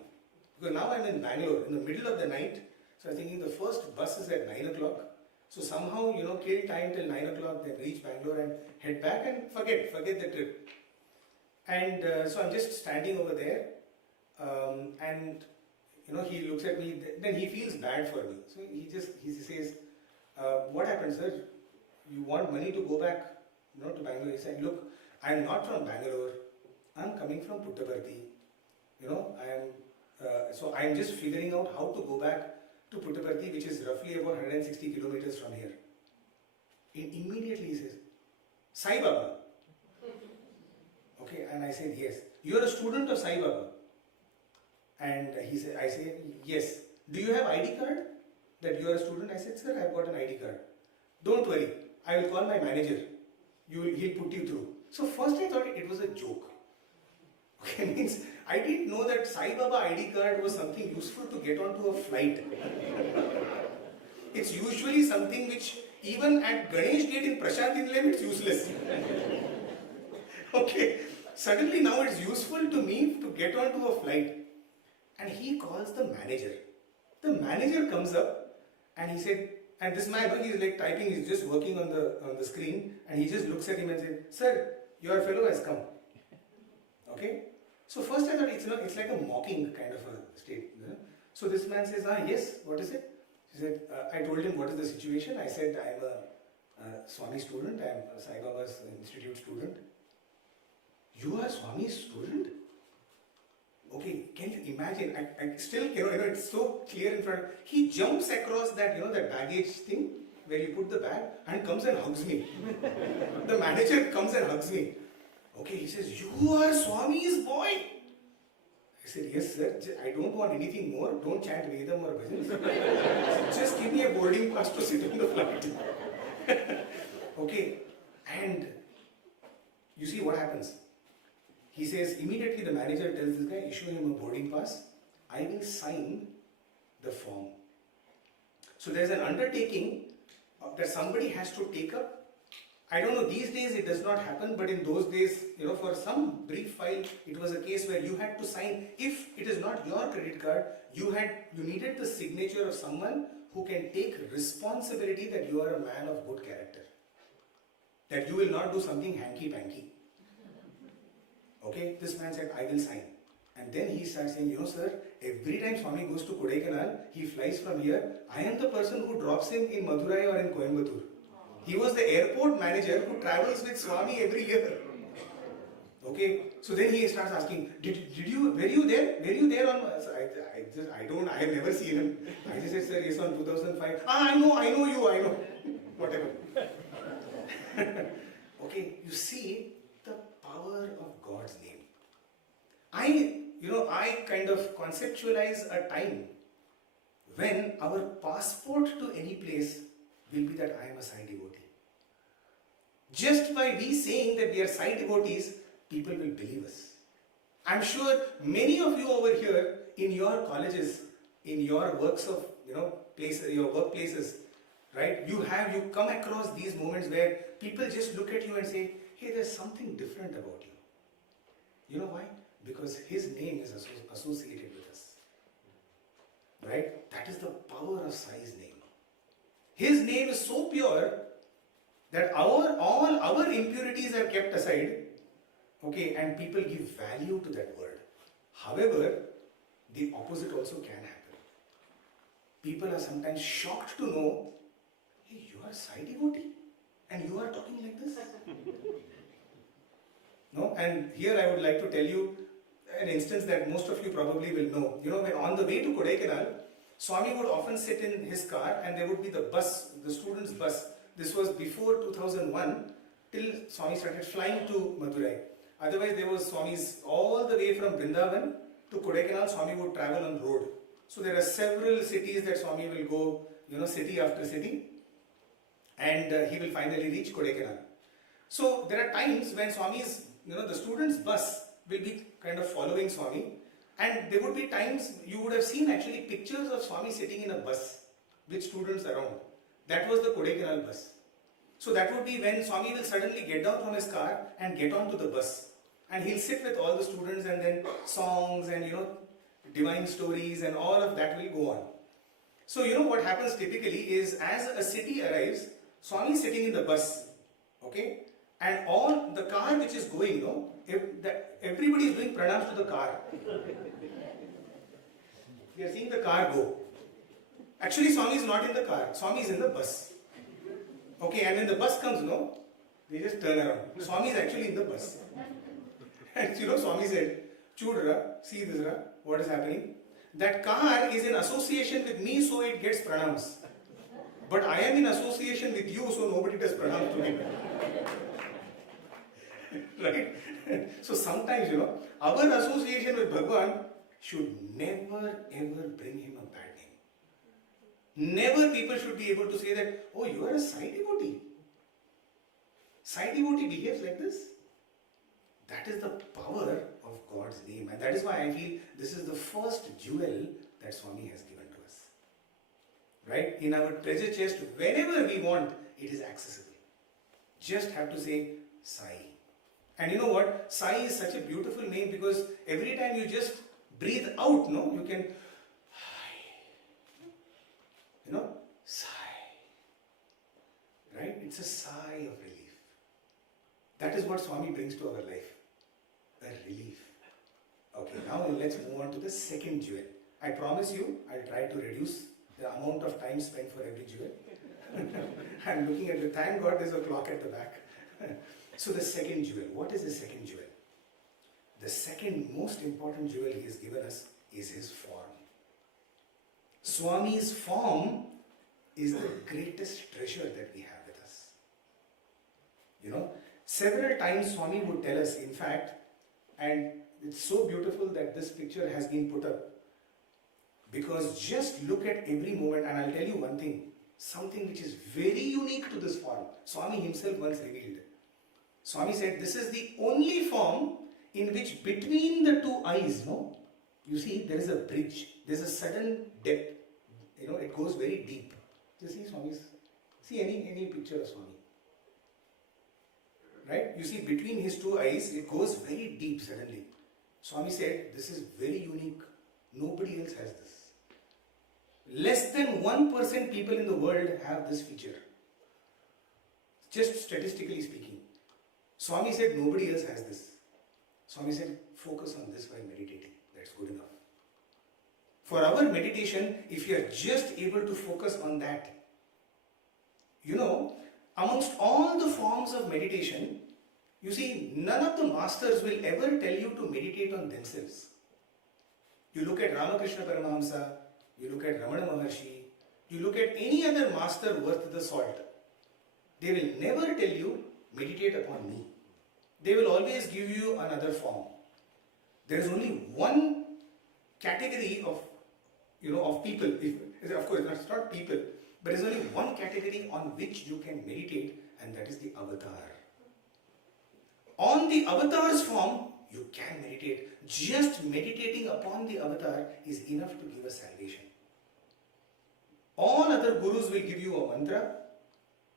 Because now I'm in Bangalore, in the middle of the night. So I'm thinking the first bus is at 9 o'clock. So somehow, kill time till 9 o'clock, then reach Bangalore and head back and forget the trip. And so I'm just standing over there, and he looks at me, then he feels bad for me. So he says, what happened, sir? You want money to go back, to Bangalore? He said, look, I'm not from Bangalore, I'm coming from Puttaparthi. So I'm just figuring out how to go back to Puttaparthi, which is roughly about 160 kilometers from here. Immediately he says, Sai Baba. Okay, and I said, yes. You are a student of Sai Baba? And I say, yes. Do you have ID card that you are a student? I said, sir, I've got an ID card. Don't worry, I will call my manager. He'll put you through. So first I thought it was a joke. Okay, means I didn't know that Sai Baba ID card was something useful to get onto a flight. It's usually something which even at Ganesh Gate in Prashant Inlet it's useless. Okay, suddenly now it's useful to me to get onto a flight. And he calls the manager. The manager comes up and he said, and this man, he's like typing, he's just working on the screen, and he just looks at him and says, sir, your fellow has come. Okay? So first I thought it's like a mocking kind of a state. So this man says, yes, what is it? He said, I told him what is the situation. I said, I'm a Swami student, I'm a Sai Baba's institute student. You are Swami's student? Okay, can you imagine? I still, it's so clear in front. He jumps across that, that baggage thing where you put the bag and comes and hugs me. The manager comes and hugs me. Okay, he says, you are Swami's boy. I said, yes, sir. I don't want anything more. Don't chant Vedam or Bhajans. Just give me a boarding pass to sit in the flight. Okay, and you see what happens. He says, immediately the manager tells this guy, issue him a boarding pass. I will sign the form. So there's an undertaking that somebody has to take up. I don't know, these days it does not happen, but in those days, for some brief file, it was a case where you had to sign. If it is not your credit card, you needed the signature of someone who can take responsibility that you are a man of good character. That you will not do something hanky-panky. Okay, this man said, I will sign. And then he starts saying, sir, every time Swami goes to Kodaikanal, he flies from here. I am the person who drops him in Madurai or in Coimbatore. He was the airport manager who travels with Swami every year. Okay, so then he starts asking, were you there? Were you there on, I have never seen him. I just said, sir, yes, on 2005. I know you. Whatever. Okay, you see the power of God's name. I kind of conceptualize a time when our passport to any place will be that I am a Sai devotee. Just by we saying that we are Sai devotees, people will believe us. I'm sure many of you over here, in your colleges, in your works of, places, your workplaces, right? You come across these moments where people just look at you and say, hey, there's something different about you. You know why? Because his name is associated with us. Right? That is the power of Sai's name. His name is so pure that all our impurities are kept aside, okay, and people give value to that word. However, the opposite also can happen. People are sometimes shocked to know, hey, you are a Sai devotee and you are talking like this. No? And here I would like to tell you an instance that most of you probably will know. When on the way to Kodaikanal, Swami would often sit in his car and there would be the bus, the students' bus. This was before 2001 till Swami started flying to Madurai. Otherwise, there was Swami's all the way from Vrindavan to Kodaikanal. Swami would travel on road. So there are several cities that Swami will go, city after city, and he will finally reach Kodaikanal. So there are times when Swami's, the students' bus will be kind of following Swami, and there would be times you would have seen actually pictures of Swami sitting in a bus with students around. That was the Kodaikanal bus. So that would be when Swami will suddenly get down from his car and get onto the bus, and he'll sit with all the students, and then songs and divine stories and all of that will go on. So what happens typically is, as a city arrives, Swami is sitting in the bus, okay, and all the car which is going, everybody is doing pranams to the car. We are seeing the car go. Actually, Swami is not in the car. Swami is in the bus. Okay, and when the bus comes, they just turn around. Swami is actually in the bus. And Swami said, Chudra, see this, what is happening? That car is in association with me, so it gets pranams. But I am in association with you, so nobody does pranams to me. Right? So sometimes, our association with Bhagwan should never ever bring him a bad name. Never people should be able to say that, oh, you are a Sai devotee. Sai devotee behaves like this. That is the power of God's name. And that is why I feel this is the first jewel that Swami has given to us. Right? In our treasure chest, whenever we want, it is accessible. Just have to say Sai. And you know what? Sai is such a beautiful name because every time you just breathe out, you can, sigh. Right? It's a sigh of relief. That is what Swami brings to our life. A relief. Okay, now let's move on to the second jewel. I promise you, I'll try to reduce the amount of time spent for every jewel. I'm looking at the, thank God there's a clock at the back. So the second jewel, what is the second jewel? The second most important jewel he has given us is his form. Swami's form is the greatest treasure that we have with us. Several times Swami would tell us, in fact, and it's so beautiful that this picture has been put up, because just look at every moment, and I'll tell you one thing, something which is very unique to this form. Swami himself once revealed. Swami said, this is the only form in which between the two eyes, you see there is a bridge, there's a sudden depth, it goes very deep. You see Swami's, see any picture of Swami. Right? You see between his two eyes, it goes very deep suddenly. Swami said, this is very unique. Nobody else has this. Less than 1% people in the world have this feature. Just statistically speaking. Swami said, nobody else has this. Swami said, focus on this while meditating. That's good enough. For our meditation, if you are just able to focus on that, amongst all the forms of meditation, you see, none of the masters will ever tell you to meditate on themselves. You look at Ramakrishna Paramahamsa, you look at Ramana Maharshi, you look at any other master worth the salt. They will never tell you, meditate upon me. They will always give you another form. There is only one category of people. Of course, it's not people, but there is only one category on which you can meditate, and that is the avatar. On the avatar's form, You can meditate. Just meditating upon the avatar is enough to give us salvation. All other gurus will give you a mantra,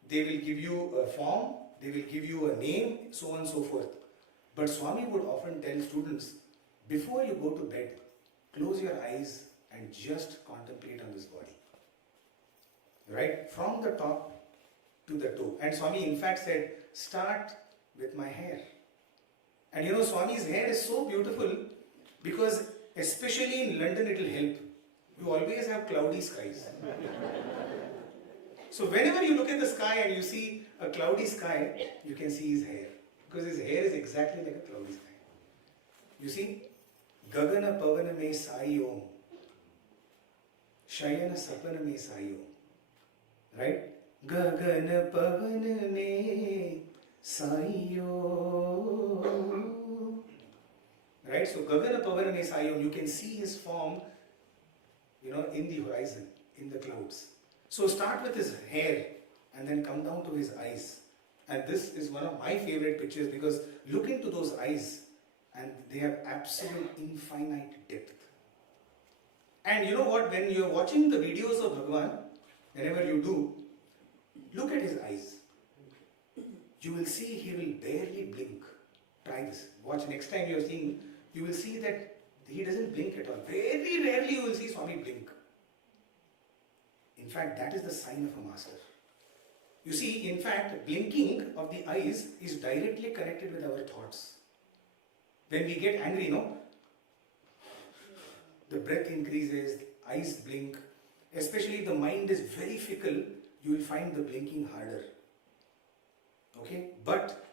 they will give you a form, they will give you a name, so on and so forth. But Swami would often tell students, before you go to bed, close your eyes and just contemplate on this body. Right? From the top to the toe. And Swami in fact said, start with my hair. And Swami's hair is so beautiful because especially in London it will help. You always have cloudy skies. So whenever you look at the sky and you see a cloudy sky, you can see his hair. Because his hair is exactly like a cloudy sky. You see, Gagana Pavana Me Sai Om, Shayana Sapana Me Sai Om. Right? Gagana Pavana Me Sai Om. Right? So Gagana Pavana Me Sai Om, you can see his form, in the horizon, in the clouds. So start with his hair and then come down to his eyes. And this is one of my favorite pictures because look into those eyes and they have absolute infinite depth. And you know what, when you're watching the videos of Bhagavan, whenever you do, look at his eyes. You will see he will barely blink. Try this. Watch next time you're seeing, you will see that he doesn't blink at all. Very rarely you will see Swami blink. In fact, that is the sign of a master. You see, in fact, blinking of the eyes is directly connected with our thoughts. When we get angry, the breath increases, eyes blink. Especially if the mind is very fickle, you will find the blinking harder. Okay? But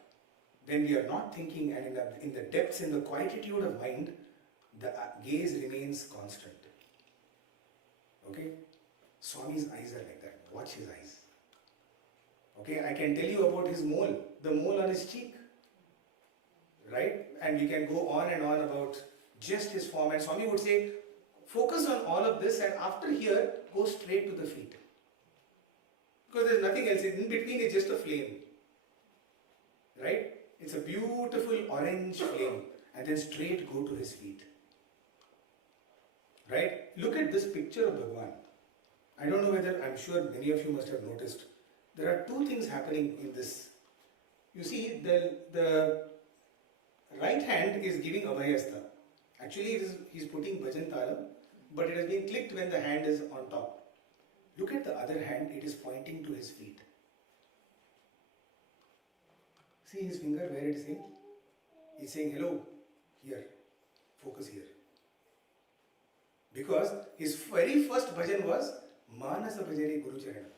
when we are not thinking and in the depths, in the quietude of mind, the gaze remains constant. Okay? Swami's eyes are like that. Watch his eyes. Okay, I can tell you about his mole, the mole on his cheek. Right? And we can go on and on about just his form. And Swami would say, focus on all of this and after here, go straight to the feet. Because there's nothing else. In between is just a flame. Right? It's a beautiful orange flame. And then straight go to his feet. Right? Look at this picture of Bhagavan. I don't know whether, I'm sure many of you must have noticed. There are two things happening in this. You see, the right hand is giving Abhayastha. Actually, he's putting Bhajan Talam, but it has been clicked when the hand is on top. Look at the other hand, it is pointing to his feet. See his finger, where it is saying? He's saying, hello, here, focus here. Because his very first bhajan was Manasa Bhajare Guru Charana.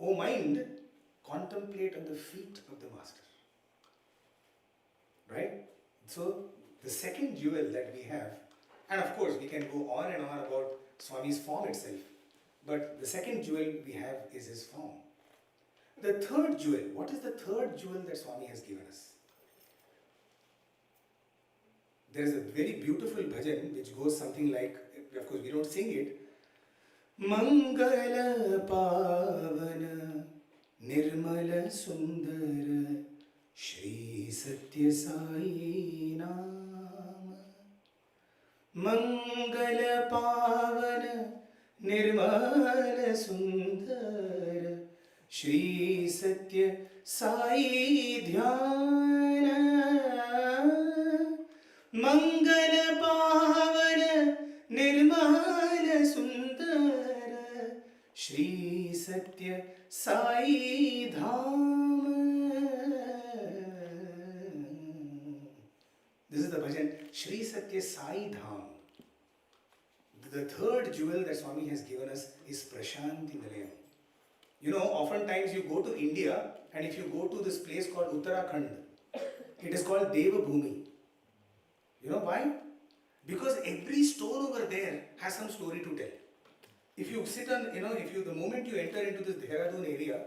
O mind, contemplate on the feet of the master. Right? So, the second jewel that we have, and of course we can go on and on about Swami's form itself, but the second jewel we have is his form. The third jewel, what is the third jewel that Swami has given us? There is a very beautiful bhajan which goes something like, of course we don't sing it, Mangala Pavana Nirmala Sundara Shri Sathya Sai Nama Mangala Pavana Nirmala Sundara Shri Sathya Sai Dhyana Mangala Pavana Nirmala Sundara Shri Sathya Sai Dham. This is the bhajan, Shri Sathya Sai Dham. The third jewel that Swami has given us is Prashanti Nilayam. Oftentimes you go to India and if you go to this place called Uttarakhand, it is called Deva Bhumi. You know why? Because every stone over there has some story to tell. If you sit on, the moment you enter into this Dehradun area,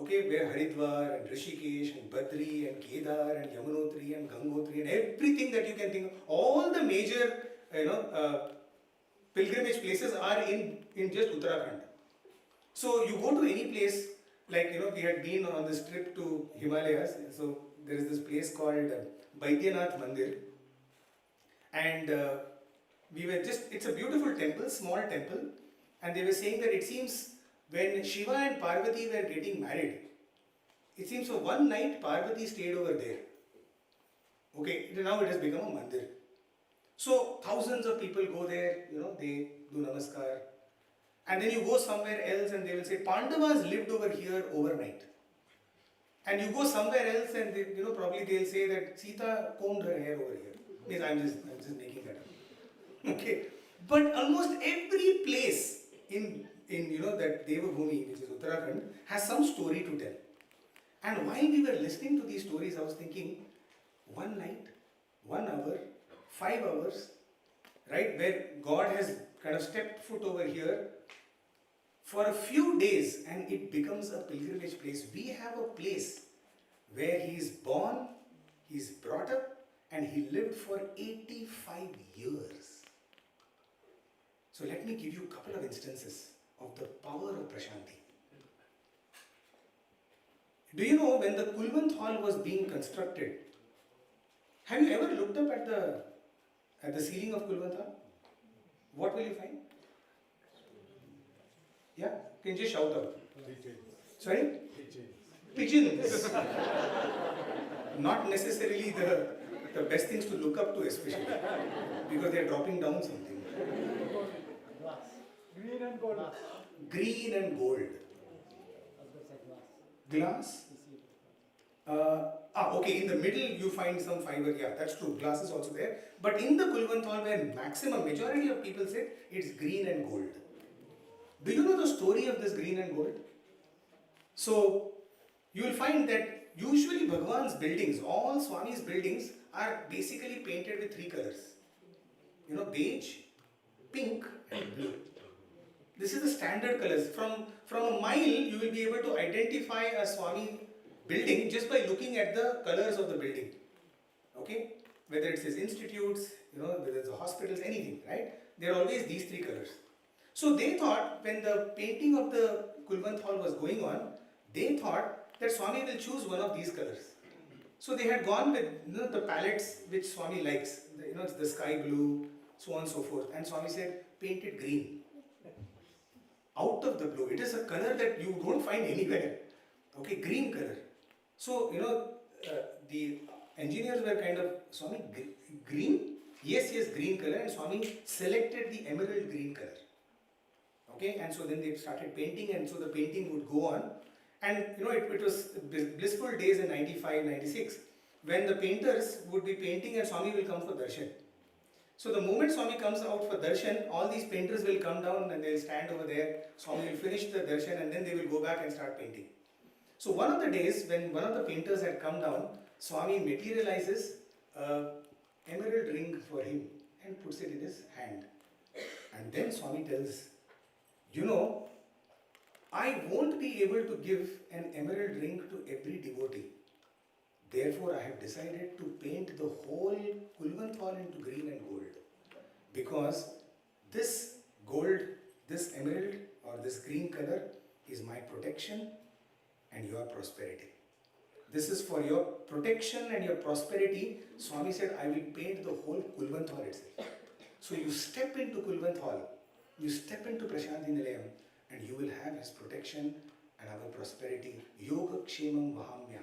okay, where Haridwar and Rishikesh and Badri and Kedar and Yamunotri and Gangotri and everything that you can think of, all the major, pilgrimage places are in just Uttarakhand. So you go to any place, like, we had been on this trip to Himalayas, so there is this place called Baidyanath Mandir, and it's a beautiful temple, small temple, and they were saying that it seems when Shiva and Parvati were getting married, it seems for one night Parvati stayed over there. Okay, now it has become a mandir. So thousands of people go there, they do namaskar. And then you go somewhere else and they will say, Pandavas lived over here overnight. And you go somewhere else and they, probably they'll say that Sita combed her hair over here. Means I'm just making that up. Okay. But almost every place in that Devabhumi, which is Uttarakhand, has some story to tell. And while we were listening to these stories, I was thinking, one night, 1 hour, 5 hours, right, where God has kind of stepped foot over here for a few days and it becomes a pilgrimage place. We have a place where he is born, he is brought up, and he lived for 85 years. So let me give you a couple of instances of the power of Prashanti. Do you know when the Kulwant Hall was being constructed, have you ever looked up at the ceiling of Kulwant Hall? What will you find? Yeah? Can you just shout out? Sorry? Pigeons. Not necessarily the best things to look up to, especially because they are dropping down something. Green and gold. Green and gold. Glass? Okay, in the middle you find some fiber. Yeah, that's true. Glass is also there. But in the Kulwant Hall, where majority of people said it's green and gold. Do you know the story of this green and gold? So, you will find that usually Bhagwan's buildings, all Swami's buildings are basically painted with 3 colors. Beige, pink and blue. This is the standard colors. From a mile, you will be able to identify a Swami building just by looking at the colors of the building. Okay? Whether it's his institutes, whether it's the hospitals, anything, right? There are always these 3 colors. So they thought when the painting of the Kulwant Hall was going on, they thought that Swami will choose one of these colors. So they had gone with the palettes which Swami likes. It's the sky blue, so on and so forth. And Swami said, paint it green. Out of the blue. It is a color that you don't find anywhere. Okay, green color. So, the engineers were kind of, Swami, green? Yes, green color. And Swami selected the emerald green color. Okay, and so then they started painting, and so the painting would go on. And it was blissful days in 95, 96 when the painters would be painting and Swami will come for darshan. So the moment Swami comes out for darshan, all these painters will come down and they'll stand over there. Swami will finish the darshan and then they will go back and start painting. So one of the days when one of the painters had come down, Swami materializes an emerald ring for him and puts it in his hand. And then Swami tells, I won't be able to give an emerald ring to every devotee. Therefore, I have decided to paint the whole Kulwant Hall into green and gold. Because this gold, this emerald or this green color is my protection and your prosperity. This is for your protection and your prosperity. Swami said, I will paint the whole Kulwant Hall itself. So you step into Kulwant Hall, you step into Prashanti Nilayam, and you will have his protection and our prosperity. Yoga Kshemam Vahamyam.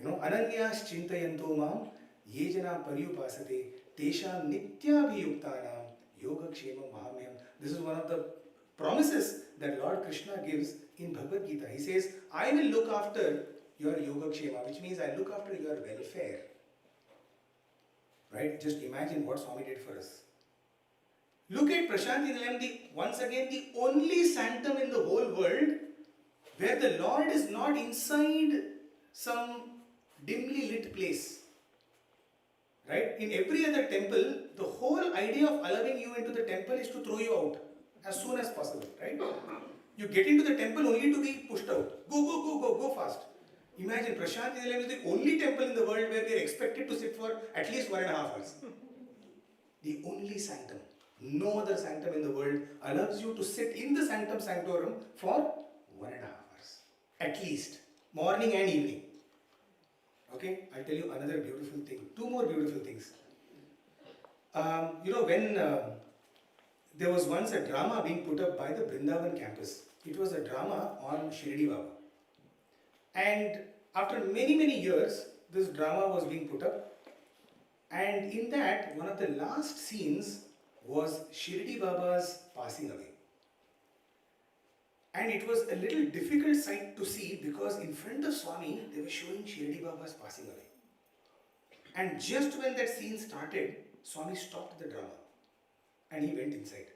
Ananyas Chintayanto Mam Yejana Paryupasate Tesham Nityabhiyuktanam Yoga Kshemam Vahamyam. This is one of the promises that Lord Krishna gives in Bhagavad Gita. He says, I will look after your Yoga Kshema, which means I look after your welfare. Right? Just imagine what Swami did for us. Look at Prashanti Nilayam, once again the only sanctum in the whole world where the Lord is not inside some dimly lit place. Right? In every other temple, the whole idea of allowing you into the temple is to throw you out as soon as possible. Right? You get into the temple only to be pushed out. Go fast. Imagine Prashanti Nilayam is the only temple in the world where we are expected to sit for at least 1.5 hours. The only sanctum. No other sanctum in the world allows you to sit in the sanctum sanctorum for 1.5 hours. At least. Morning and evening. Okay, I'll tell you another beautiful thing. Two more beautiful things. When there was once a drama being put up by the Vrindavan campus. It was a drama on Shirdi Baba. And after many, many years, this drama was being put up. And in that, one of the last scenes was Shirdi Baba's passing away. And it was a little difficult sight to see because in front of Swami, they were showing Shirdi Baba's passing away. And just when that scene started, Swami stopped the drama and he went inside.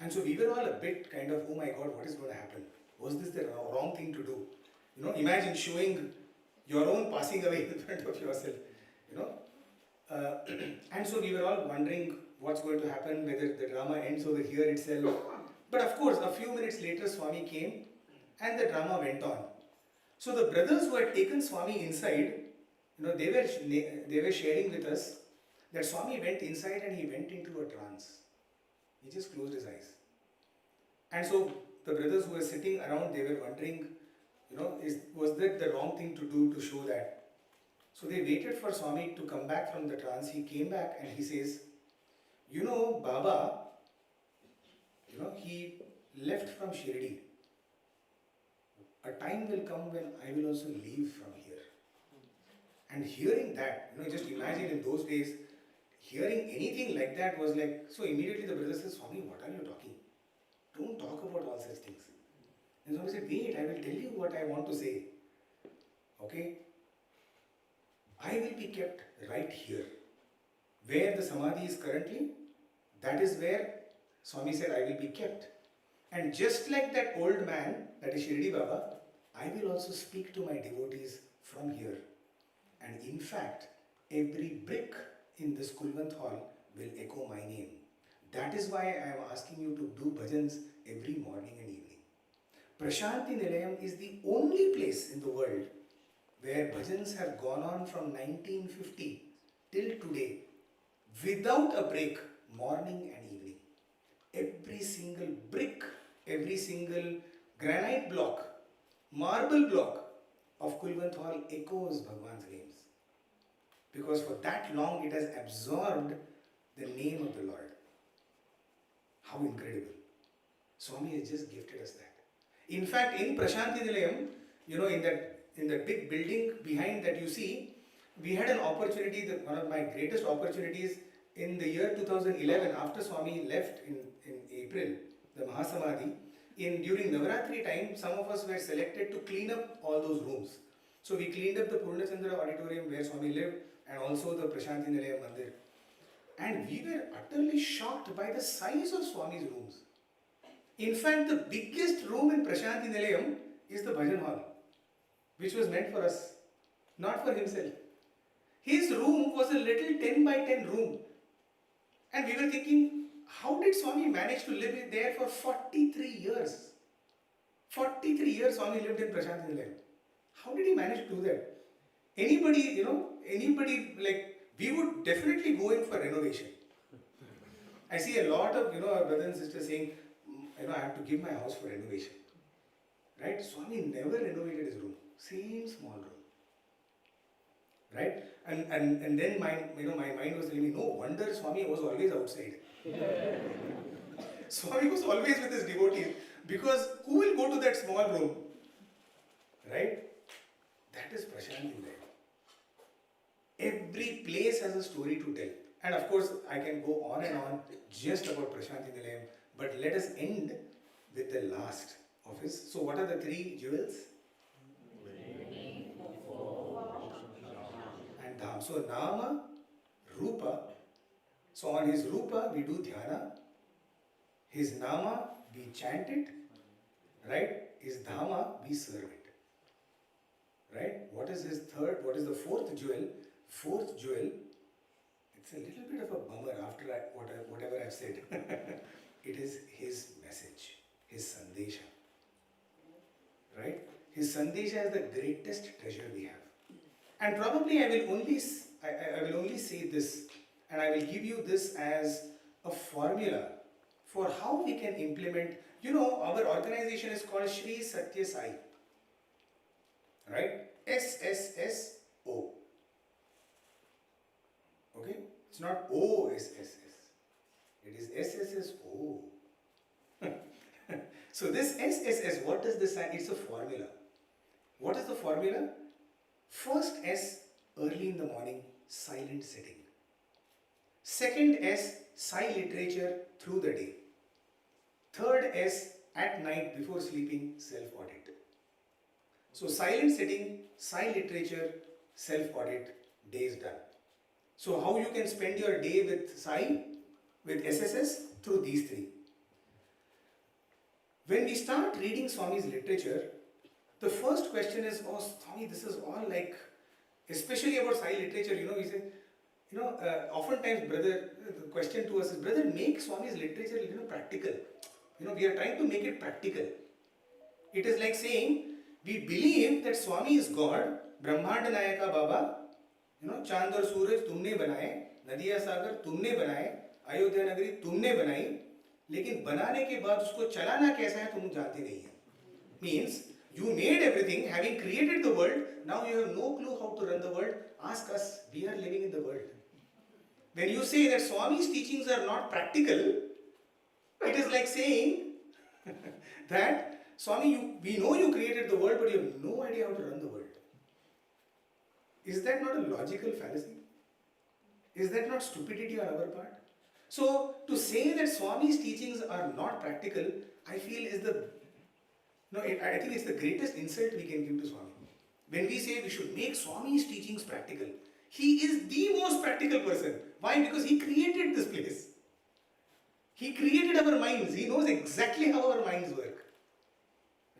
And so we were all a bit kind of, oh my God, what is going to happen? Was this the wrong thing to do? Imagine showing your own passing away in front of yourself, and so we were all wondering what's going to happen, whether the drama ends over here itself. But of course, a few minutes later, Swami came and the drama went on. So the brothers who had taken Swami inside, they were sharing with us that Swami went inside and he went into a trance. He just closed his eyes. And so the brothers who were sitting around, they were wondering, was that the wrong thing to do to show that? So they waited for Swami to come back from the trance. He came back and he says, Baba, he left from Shirdi. A time will come when I will also leave from here. And hearing that, just imagine in those days, hearing anything like that was like, so immediately the brother says, Swami, what are you talking? Don't talk about all such things. And Swami said, wait, I will tell you what I want to say. Okay? I will be kept right here. Where the Samadhi is currently, that is where Swami said, I will be kept. And just like that old man, that is Shirdi Baba, I will also speak to my devotees from here. And in fact, every brick in this Kulwant hall will echo my name. That is why I am asking you to do bhajans every morning and evening. Prashanti Nilayam is the only place in the world where bhajans have gone on from 1950 till today without a break, morning and evening. Every single brick, every single granite block, marble block of Kulwant hall echoes Bhagwan's names. Because for that long it has absorbed the name of the Lord. How incredible. Swami has just gifted us that. In fact, in Prashanti Nilayam, in that big building behind that you see, we had an opportunity, one of my greatest opportunities in the year 2011, after Swami left in April, the Mahasamadhi, during Navaratri time, some of us were selected to clean up all those rooms. So we cleaned up the Purnachandra auditorium where Swami lived and also the Prashanti Nilayam Mandir. And we were utterly shocked by the size of Swami's rooms. In fact, the biggest room in Prashanti Nilayam is the Bhajan hall, which was meant for us, not for himself. His room was a little 10 by 10 room. And we were thinking, how did Swami manage to live there for 43 years? 43 years Swami lived in Prashanti Nilayam. How did he manage to do that? Anybody, we would definitely go in for renovation. I see a lot of, our brothers and sisters saying, I have to give my house for renovation. Right? Swami never renovated his room. Same small room. Right? And then my mind was telling me, no wonder Swami was always outside. Swami was always with his devotees. Because who will go to that small room? Right? That is Prashanti Nilayam. Every place has a story to tell. And of course, I can go on and on just about Prashanti Nilayam. But let us end with the last of his. So what are the three jewels? And Dham. So Nama, Rupa. So on his Rupa we do Dhyana. His Nama we chant it. Right? His Dhama we serve it. Right? What is the fourth jewel? Fourth jewel, it's a little bit of a bummer after whatever I've said. It is his message, his Sandesha. Right? His Sandesha is the greatest treasure we have. And probably I will only say this, and I will give you this as a formula for how we can implement. Our organization is called Shri Sathya Sai. right? SSSO. Okay? It's not OSSS. It is SSSO. So this SSS, what does this stand? It's a formula. What is the formula? First S, early in the morning, silent sitting. Second S, Sai literature through the day. Third S, at night before sleeping, self-audit. So silent sitting, Sai literature, self-audit, day is done. So how you can spend your day with Sai, with SSS, through these three. When we start reading Swami's literature, the first question is, oh Swami, this is all like, especially about Sai literature, we say, oftentimes, brother, the question to us is, brother, make Swami's literature, practical. We are trying to make it practical. It is like saying, we believe that Swami is God, Brahmanda Nayaka Baba, Chand aur Suraj tumne banaye, Nadiya Sagar tumne banaye, Ayodhya Nagari tumne बनाई, लेकिन बनाने के बाद उसको चलाना कैसा है तुम जानते नहीं है. Means you made everything, having created the world, now you have no clue how to run the world. Ask us, we are living in the world. When you say that Swami's teachings are not practical, it is like saying that Swami, we know you created the world, but you have no idea how to run the world. Is that not a logical fallacy? Is that not stupidity on our part? So, to say that Swami's teachings are not practical, I feel is I think it's the greatest insult we can give to Swami. When we say we should make Swami's teachings practical, he is the most practical person. Why? Because he created this place. He created our minds. He knows exactly how our minds work.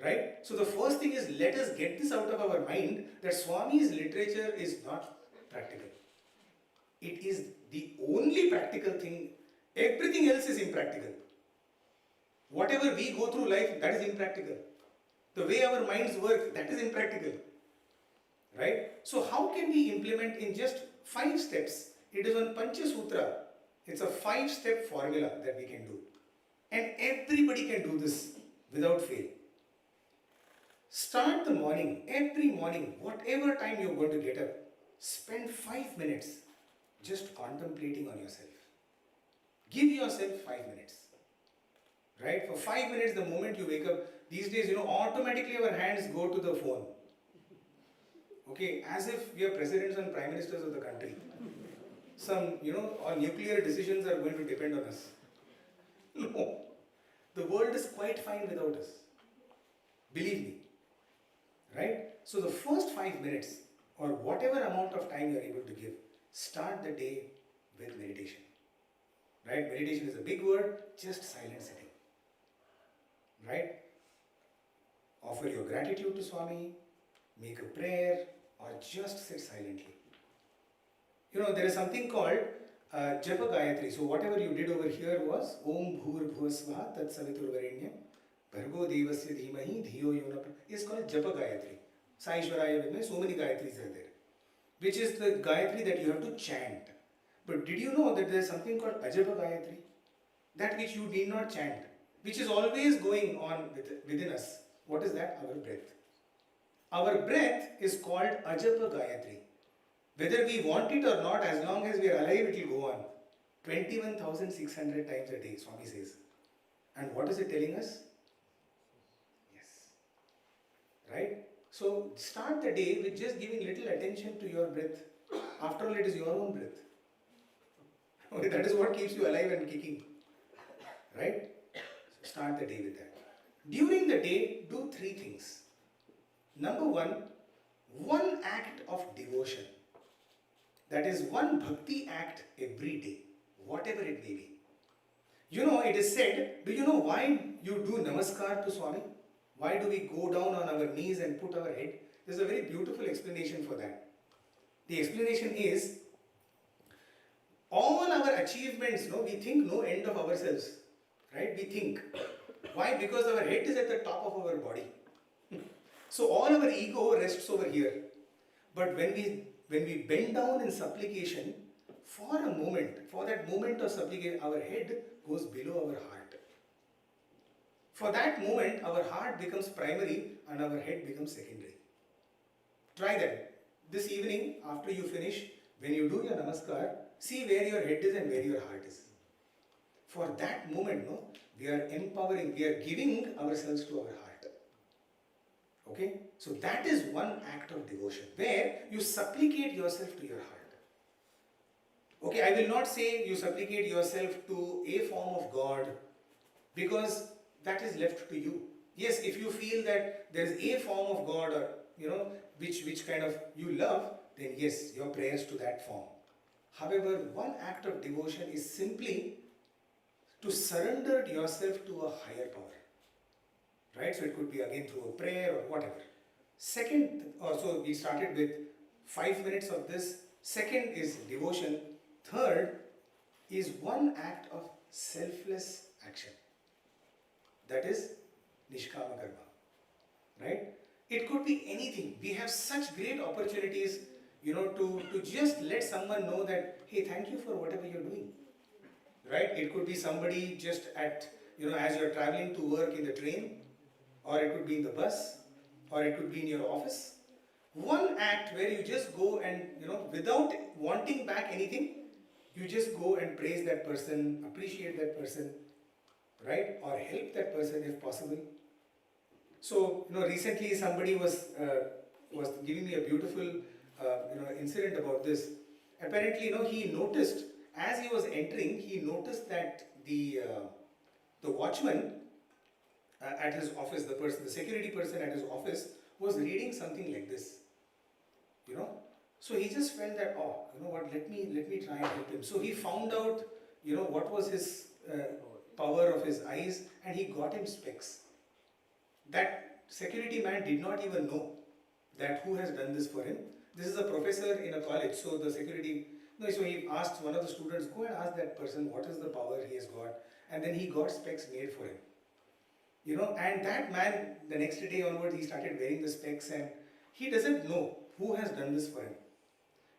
Right? So the first thing is, let us get this out of our mind that Swami's literature is not practical. It is the only practical thing. Everything else is impractical. Whatever we go through life, that is impractical. The way our minds work, that is impractical. Right? So how can we implement in just 5 steps? It is on Pancha Sutra. It's a 5-step formula that we can do. And everybody can do this without fail. Start the morning, every morning, whatever time you're going to get up, spend 5 minutes just contemplating on yourself. Give yourself 5 minutes. Right? For 5 minutes, the moment you wake up, these days, automatically our hands go to the phone. Okay, as if we are presidents and prime ministers of the country. Some, our nuclear decisions are going to depend on us. No. The world is quite fine without us. Believe me. Right? So the first 5 minutes, or whatever amount of time you are able to give, start the day with meditation. Right? Meditation is a big word, just silent sitting. Right? Offer your gratitude to Swami, make a prayer, or just sit silently. There is something called Japa Gayatri. So whatever you did over here was Om Bhur Bhuvasvaha Tat Savitur Varenyam Bhargo Devasya Dhimahi Dhiyo Yona. It's called Japa Gayatri. Sai Ishwaraya Vidme, so many Gayatris are there. Which is the Gayatri that you have to chant. But did you know that there is something called Ajapa Gayatri? That which you need not chant. Which is always going on within us. What is that? Our breath. Our breath is called Ajapa Gayatri. Whether we want it or not, as long as we are alive, it will go on. 21,600 times a day, Swami says. And what is it telling us? Yes. Right? So, start the day with just giving little attention to your breath. After all, it is your own breath. Okay, that is what keeps you alive and kicking. Right? So start the day with that. During the day, do 3 things. Number 1 act of devotion. That is 1 bhakti act every day, whatever it may be. It is said, do you know why you do namaskar to Swami? Why do we go down on our knees and put our head? There is a very beautiful explanation for that. The explanation is, all our achievements, we think no end of ourselves. Right? We think. Why? Because our head is at the top of our body. So all our ego rests over here. But when we bend down in supplication, for a moment, for that moment of supplication, our head goes below our heart. For that moment, our heart becomes primary and our head becomes secondary. Try that. This evening, after you finish, when you do your namaskar, see where your head is and where your heart is. For that moment, no, we are empowering, we are giving ourselves to our heart. Okay? So that is one act of devotion where you supplicate yourself to your heart. Okay, I will not say you supplicate yourself to a form of God because that is left to you. Yes, if you feel that there is a form of God or which kind of you love, then yes, your prayers to that form. However, one act of devotion is simply to surrender yourself to a higher power. Right? So it could be again through a prayer or whatever. Second, so we started with 5 minutes of this. Second is devotion. Third is one act of selfless action. That is Nishkama Karma. Right? It could be anything. We have such great opportunities, to just let someone know that, hey, thank you for whatever you're doing. Right? It could be somebody just at, as you're traveling to work in the train, or it could be in the bus, or it could be in your office. One act where you just go and, without wanting back anything, you just go and praise that person, appreciate that person, right? Or help that person if possible. So, recently somebody was giving me a beautiful, incident about this. Apparently, he noticed, as he was entering, he noticed that the watchman at his office, the security person at his office was reading something like this, So he just felt that, let me try and help him. So he found out, what was his power of his eyes, and he got him specs. That security man did not even know that who has done this for him. This is a professor in a college, so the security, so he asked one of the students, go and ask that person what is the power he has got, and then he got specs made for him. And that man, the next day onwards, he started wearing the specs, and he doesn't know who has done this for him.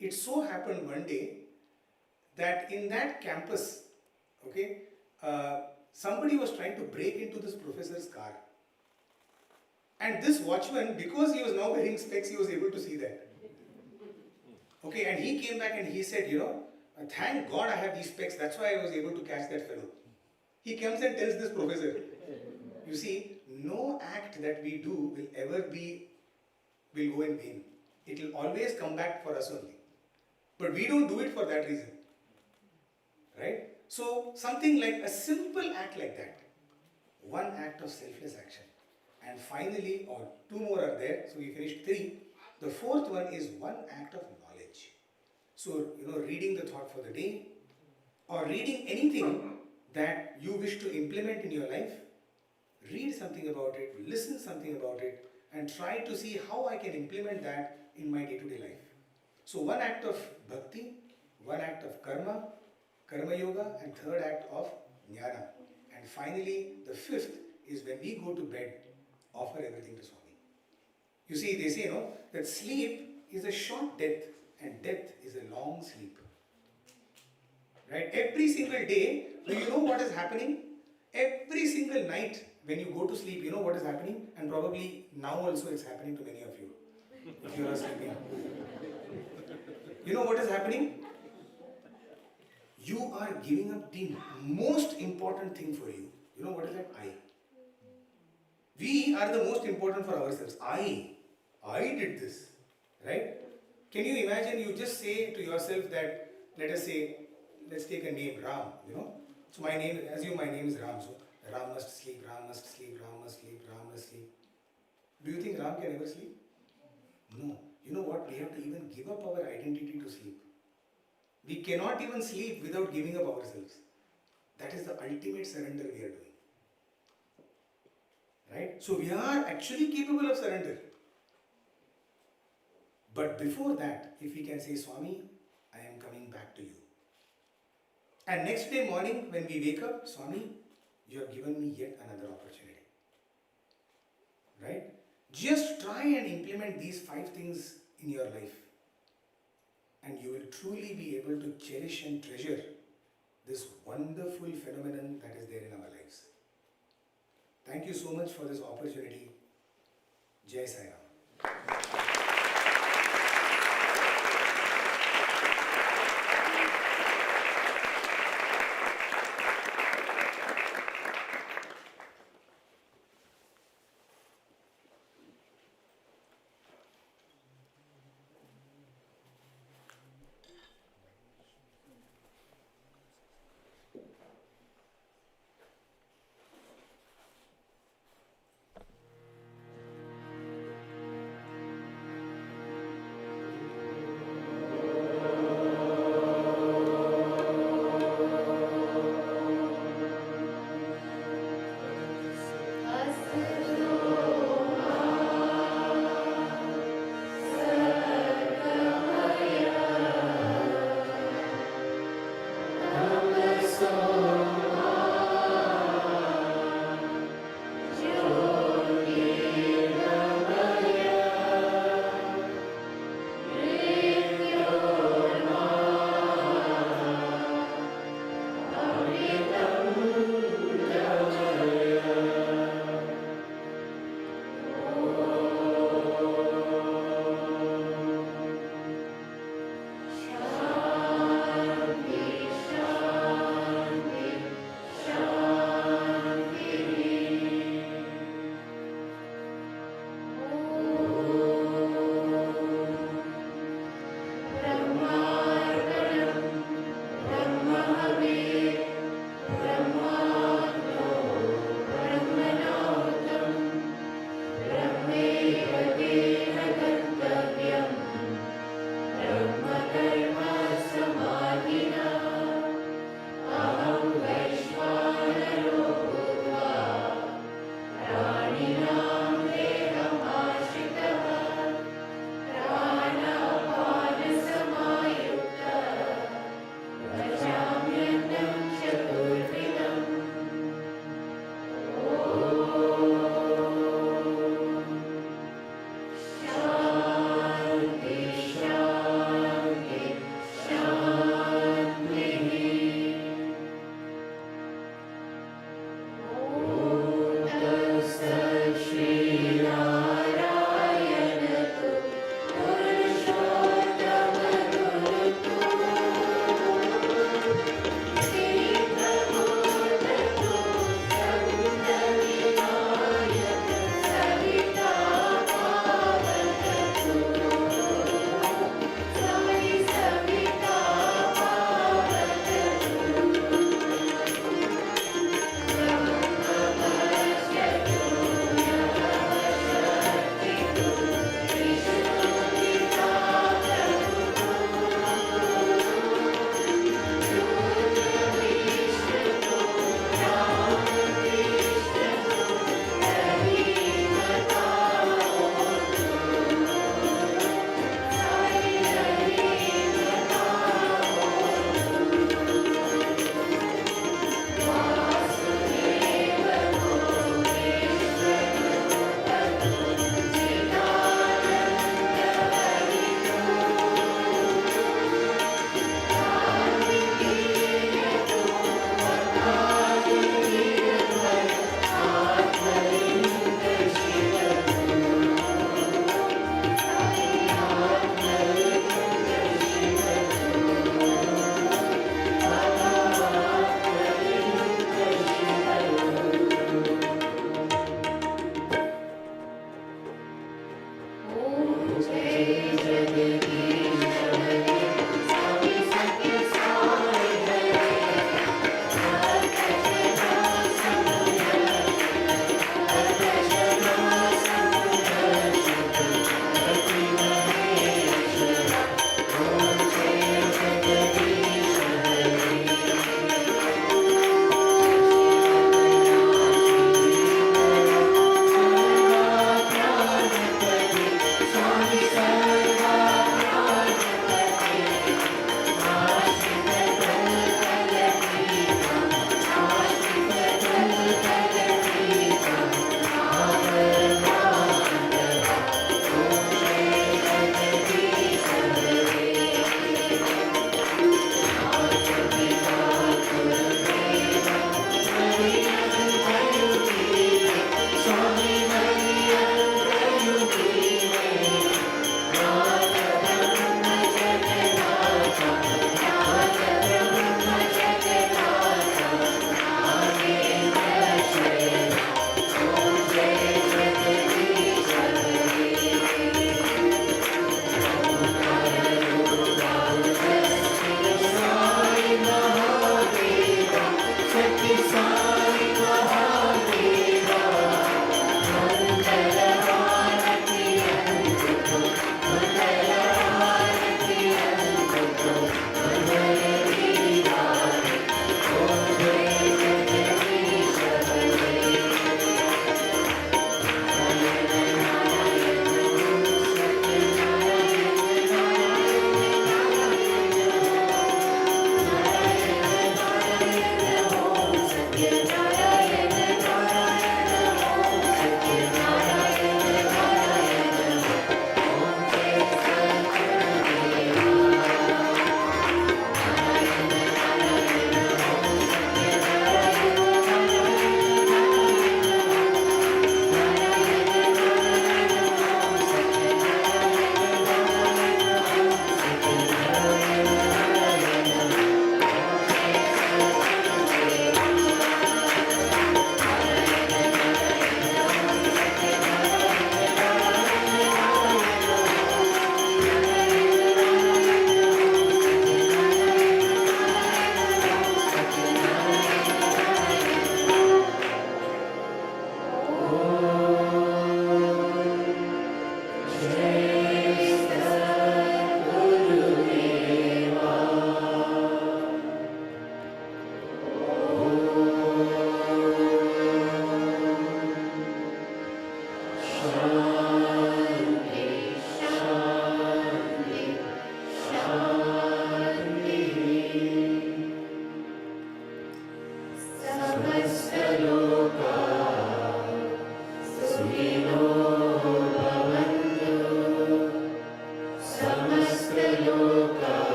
It so happened one day that in that campus, somebody was trying to break into this professor's car. And this watchman, because he was now wearing specs, he was able to see that. Okay, and he came back and he said, thank God I have these specs, that's why I was able to catch that fellow. He comes and tells this professor. You see, no act that we do will ever will go in vain. It will always come back for us only. But we don't do it for that reason. Right? So, something like a simple act like that. One act of selfless action. And finally, or two more are there, so we finished 3. The fourth one is one act of knowledge. So, reading the thought for the day, or reading anything that you wish to implement in your life, read something about it, listen something about it, and try to see how I can implement that in my day-to-day life. So one act of bhakti, one act of karma, karma yoga, and third act of jnana. And finally, the fifth is when we go to bed, offer everything to Swami. You see, they say, that sleep is a short death and death is a long sleep. Right? Every single day, do you know what is happening? Every single night when you go to sleep, you know what is happening? And probably now also it's happening to many of you, if you are sleeping. You know what is happening? You are giving up the most important thing for you. You know what is that? I. We are the most important for ourselves. I did this. Right? Can you imagine, you just say to yourself that, let's take a name, Ram, So my name is Ram. So Ram must sleep, Ram must sleep, Ram must sleep, Ram must sleep. Do you think Ram can ever sleep? No. You know what? We have to even give up our identity to sleep. We cannot even sleep without giving up ourselves. That is the ultimate surrender we are doing. Right? So we are actually capable of surrender. But before that, if we can say, Swami, I am coming back to you. And next day morning when we wake up, Swami, you have given me yet another opportunity. Right? Just try and implement these 5 things in your life. And you will truly be able to cherish and treasure this wonderful phenomenon that is there in our lives. Thank you so much for this opportunity. Jai Sai Ram.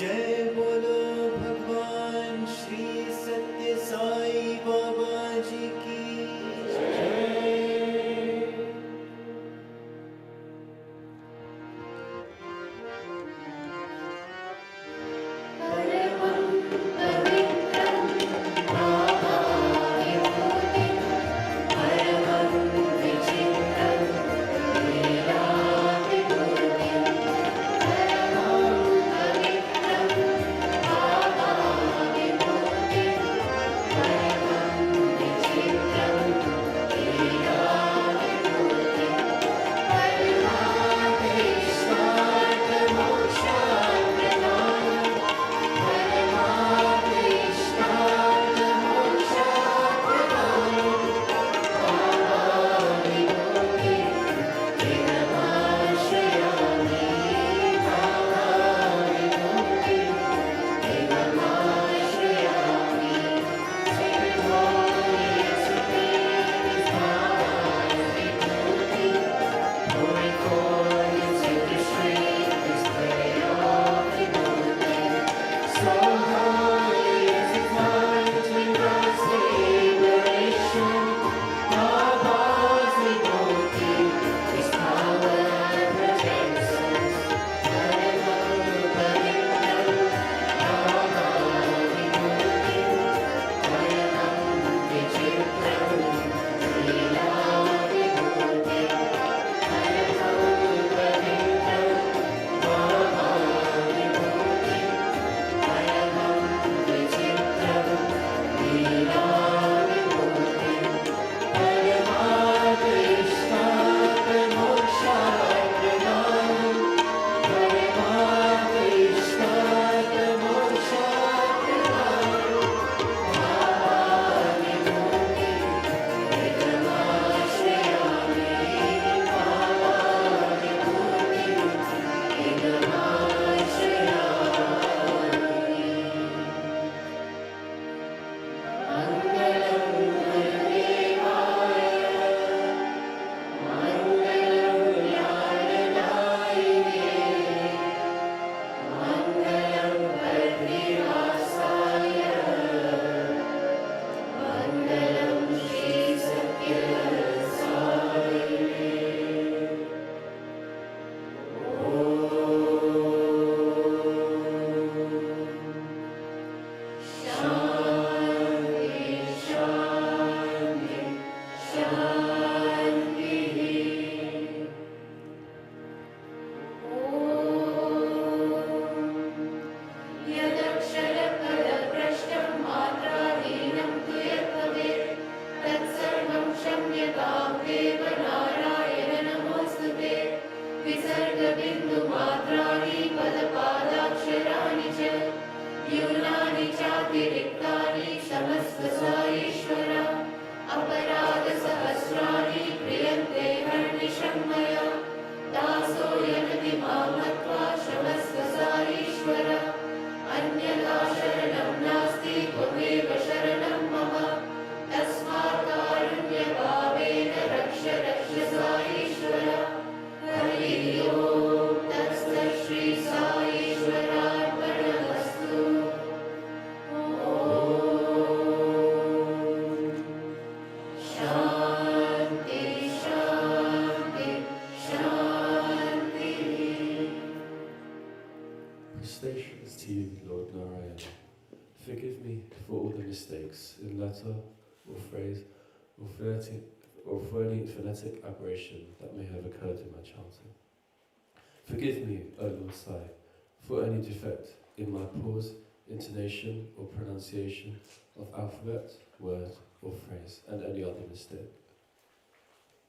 जय बोलो भगवान श्री सत्य साई बाबा जी की परमं पवित्रं भावाविभूतिं परमं विचित्रं लीलाविभूतिं परमं पवित्रं भावाविभूतिं परमं विचित्रं लीलाविभूतिं परमादेशार्थमोक्षार्थदायिनं Stations to you, Lord Narayan. Forgive me for all the mistakes in letter or phrase or for any phonetic aberration that may have occurred in my chanting. Forgive me, O Lord Sai, for any defect in my pause, intonation or pronunciation of alphabet, word or phrase, and any other mistake.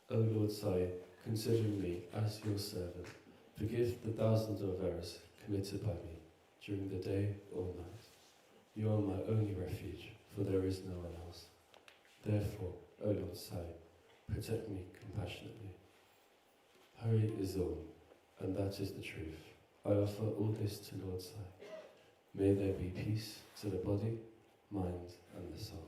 O Lord Sai, considering me as your servant, forgive the thousands of errors committed by me during the day or night. You are my only refuge, for there is no one else. Therefore, O Lord Sai, protect me compassionately. Hari is all, and that is the truth. I offer all this to Lord Sai. May there be peace to the body, mind, and the soul.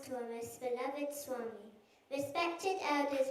to our most beloved Swami. Respected elders,